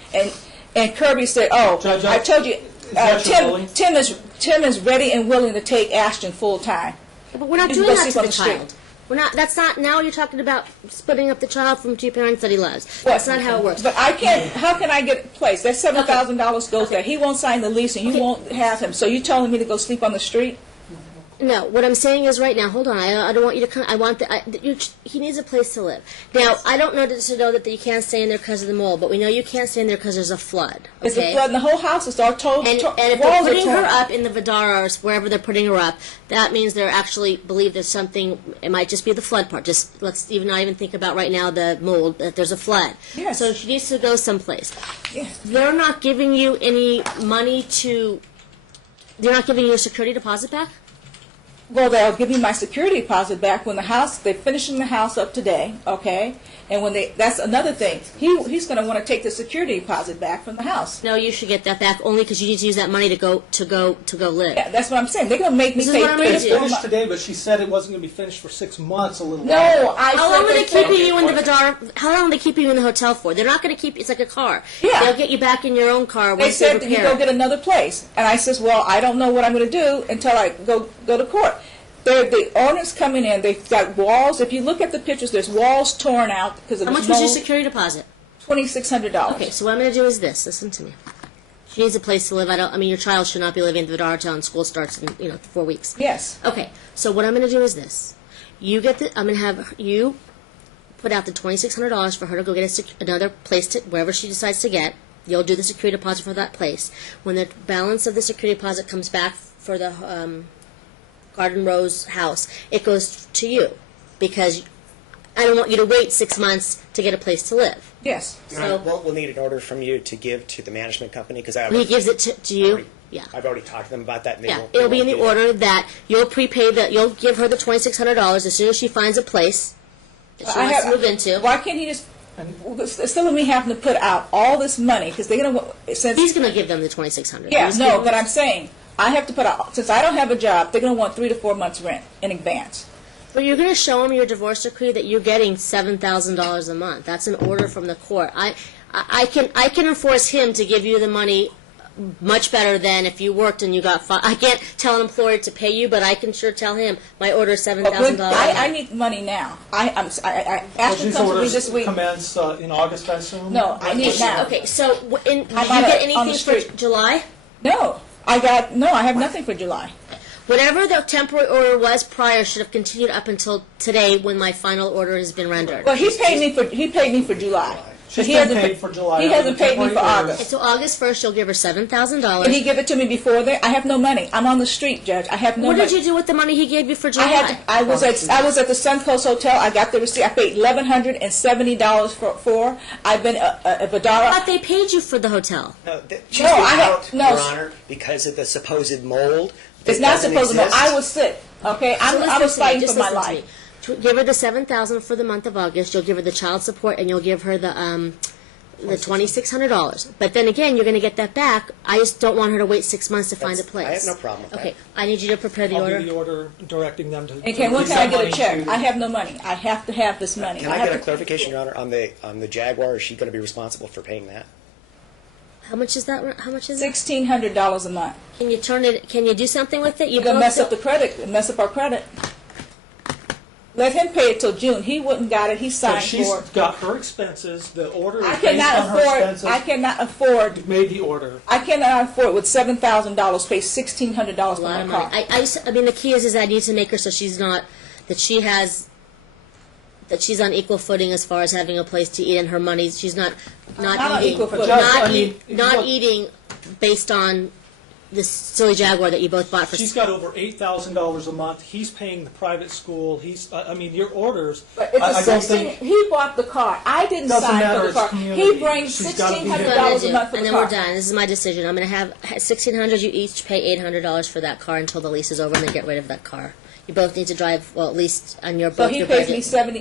and Kirby said, "Oh, Judge, I told you." that your bullying? Tim is ready and willing to take Ashton full time. but we're not You can doing go that to sleep on the the street. child. We're not. That's not. Now you're talking about splitting up the child from 2 parents that he loves. That's not how it works. But I can't. How can I get a place? That $7,000 goes there. He won't sign the lease, and you won't have him. So you telling me to go sleep on the street? No, what I'm saying is right now, hold on, I don't want you to come, I want he needs a place to live. Now, I don't know to know that you can't stay in there because of the mold, but we know you can't stay in there because there's a flood. It's a Okay? flood, and the whole house is all told. And if walls they're are putting torn. her up in the Vidara or wherever they're putting her up, that means they're actually believe there's something, it might just be the flood part. Just let's not even think about right now the mold, that there's a flood. Yes. So she needs to go someplace. Yeah. They're not giving you any money they're not giving you a security deposit back? Well, they'll give me my security deposit back when they're finishing the house up today, okay? And when that's another thing. He's going to want to take the security deposit back from the house. No, you should get that back only because you need to use that money to go live. Yeah, that's what I'm saying. They're going to make me This is pay what I'm 3 gonna to do. 4 Finished months. today, but she said it wasn't going to be finished for 6 months. A little No, while. I How said long are they keeping Okay, you in the point. Vidara? How long are they keeping you in the hotel for? They're not going to keep. It's like a car. Yeah. They'll get you back in your own car They once they said that you repair go it. get another place. And I says, well, I don't know what I'm going to do until I go to court. The owner's coming in. They've got walls. If you look at the pictures, there's walls torn out because of How the much was your mold. security deposit? $2,600. Okay, so what I'm going to do is this. Listen to me. She needs a place to live. I mean, your child should not be living in the Vidara Hotel and school starts in 4 weeks. Yes. Okay, so what I'm going to do is this. I'm going to have you put out the $2,600 for her to go get another place to wherever she decides to get. You'll do the security deposit for that place. When the balance of the security deposit comes back for the Garden Rose house, it goes to you, because I don't want you to wait 6 months to get a place to live. Yes. So We'll need an order from you to give to the management company, because he gives it to you. Yeah. I've already talked to them about that. And they Yeah, won't- it'll they be in the won't do that. order that you'll prepay that. You'll give her the $2,600 as soon as she finds a place that she wants to move into. Why can't he just, instead of me having to put out all this money, because they're going to, since, He's going to give them the $2,600. yeah, no, but I'm saying, I have to put out, since I don't have a job, they're going to want 3 to 4 months rent in advance. But you're going to show them your divorce decree that you're getting $7,000 a month. That's an order from the court. I can enforce him to give you the money much better than if you worked and you got I can't tell an employer to pay you, but I can sure tell him my order is $7,000. I need money now. Ashton These comes to me orders this week. commence in August, I assume? No, I need it now. Okay, so did you I'm get on the anything for street. July? No, I have nothing for July. Whatever the temporary order was prior should have continued up until today, when my final order has been rendered. Well, he paid me for July. She's He been hasn't paid for July. He hasn't paid me for Temporary orders. August. So August 1st, you'll give her $7,000. Did he give it to me before that? I have no money. I'm on the street, Judge. I have no What money. did you do with the money he gave you for July? I was at the Suncoast Hotel. I got the receipt. I paid $1,170 for. I've been a I Vidara. thought they paid you for the hotel. No, she's No, I had- out, no. Your Honor, because of the supposed mold. It's that not doesn't supposed to. exist. I was sick. Okay, So I listen was to me, fighting just for my listen to life. me. Give her the $7,000 for the month of August. You'll give her the child support, and you'll give her the $2,600. But then again, you're going to get that back. I just don't want her to wait 6 months to find a place. I have no problem with that. Okay, I need you to prepare the I'll order. do the order directing them to. Okay, when release can I that get a money check? to- I have no money. I have to have this money. Can I have get a to- clarification, Your Honor, on the Jaguar? Is she going to be responsible for paying that? How much is that? How much is it? $1,600 a month. Can you turn it? Can you do something with it? You're gonna mess up the credit. Mess up our credit. Let him pay it till June. He wouldn't got it. He So signed she's for it. got her expenses, the order is I based cannot on her afford. expenses. I cannot afford. You've made the order. I cannot afford with $7,000 pay $1,600 A for lot my of car. money. I mean, the key is I need to make her so she's not that she's on equal footing as far as having a place to eat, and her money. She's not Not on eating. equal footing. Judge, Not, I mean, if you not look- eating based on this silly Jaguar that you both bought for. She's got over $8,000 a month. He's paying the private school. I mean, your orders. But it's I a don't 16. think. He bought the car. I didn't Doesn't sign matter, for the it's car. community. He brings She's gotta be $1,600 here. a month for and the then car. we're done. This is my decision. I'm going to have $1,600. You each pay $800 for that car until the lease is over, and then get rid of that car. You both need to drive. Well, at least on your So both he your pays budget. me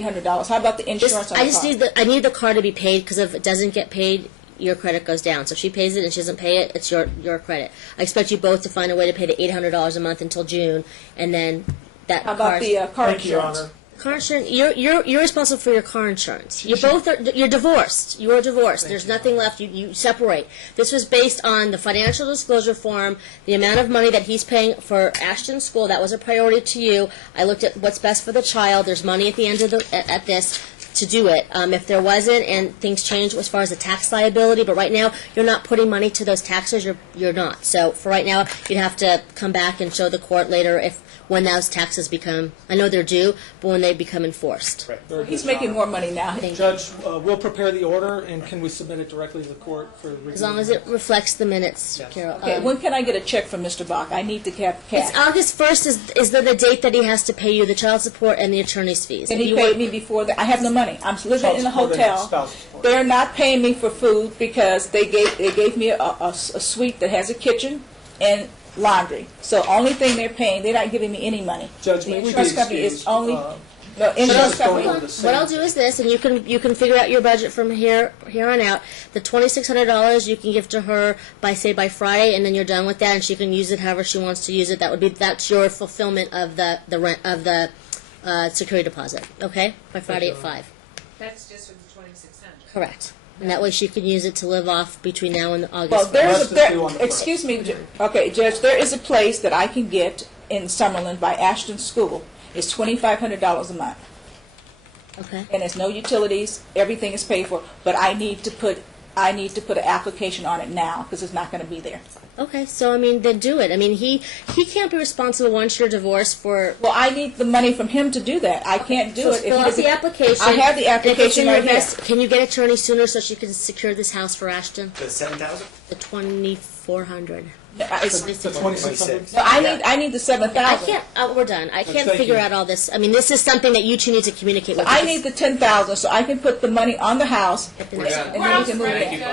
$7,800. How about the insurance on I the just car? I need the car to be paid, because if it doesn't get paid, your credit goes down. So if she pays it and she doesn't pay it, it's your credit. I expect you both to find a way to pay the $800 a month until June, and then that How car. about the car Thank you, Your insurance? Honor. Car insurance. You're responsible for your car insurance. You both are. You're divorced. You are divorced. There's nothing left. You separate. This was based on the financial disclosure form, the amount of money that he's paying for Ashton's school. That was a priority to you. I looked at what's best for the child. There's money at the end of at this to do it. If there wasn't, and things change as far as the tax liability, but right now you're not putting money to those taxes. You're not. So for right now, you'd have to come back and show the court later when those taxes become. I know they're due, but when they become enforced. Right. Very He's good. making more money now. Thank you. Judge, we'll prepare the order, and can we submit it directly to the court for review? As long as it reflects the minutes, Yes. Carol. Okay, when can I get a check from Mr. Bock? I need to have It's cash. August 1st is the date that he has to pay you the child support and the attorney's fees. And If he you paid want- me before that. I have no money. I'm living Child in a support and hotel. spouse support. They're not paying me for food because they gave me a suite that has a kitchen and laundry. So only thing they're paying, they're not giving me any money. Judge, The may we be insurance company is excused? only no Judge, insurance going company. on Hold the on. same- What I'll do is this, and you can figure out your budget from here on out. The $2,600 you can give to her by Friday, and then you're done with that, and she can use it however she wants to use it. That's your fulfillment of the rent of the security deposit. Okay, by Friday at 5. That's just for the 2,600. Correct. And that way she can use it to live off between now and August. Well, 1st. there's Rest a is due on the excuse me, okay, Judge. There is a place that I can get in Summerlin by Ashton School. It's $2,500 a month, Okay. and there's no utilities. Everything is paid for. But I need to put I need to put an application on it now because it's not going to be there. Okay, so I mean, then do it. I mean, he can't be responsible once you're divorced for. Well, I need the money from him to do that. I can't do So it if fill he out doesn't. the application. I have the If it's application in your right here. best- Can you get attorney sooner so she can secure this house for Ashton? The 7,000? The 2,400. It's- The 2,600? No, I need the 7,000. I can't. We're done. I can't thank figure you. out all this. I mean, this is something that you two need to communicate with. I need the 10,000 so I can put the money on the house, At the and next- then we can move it.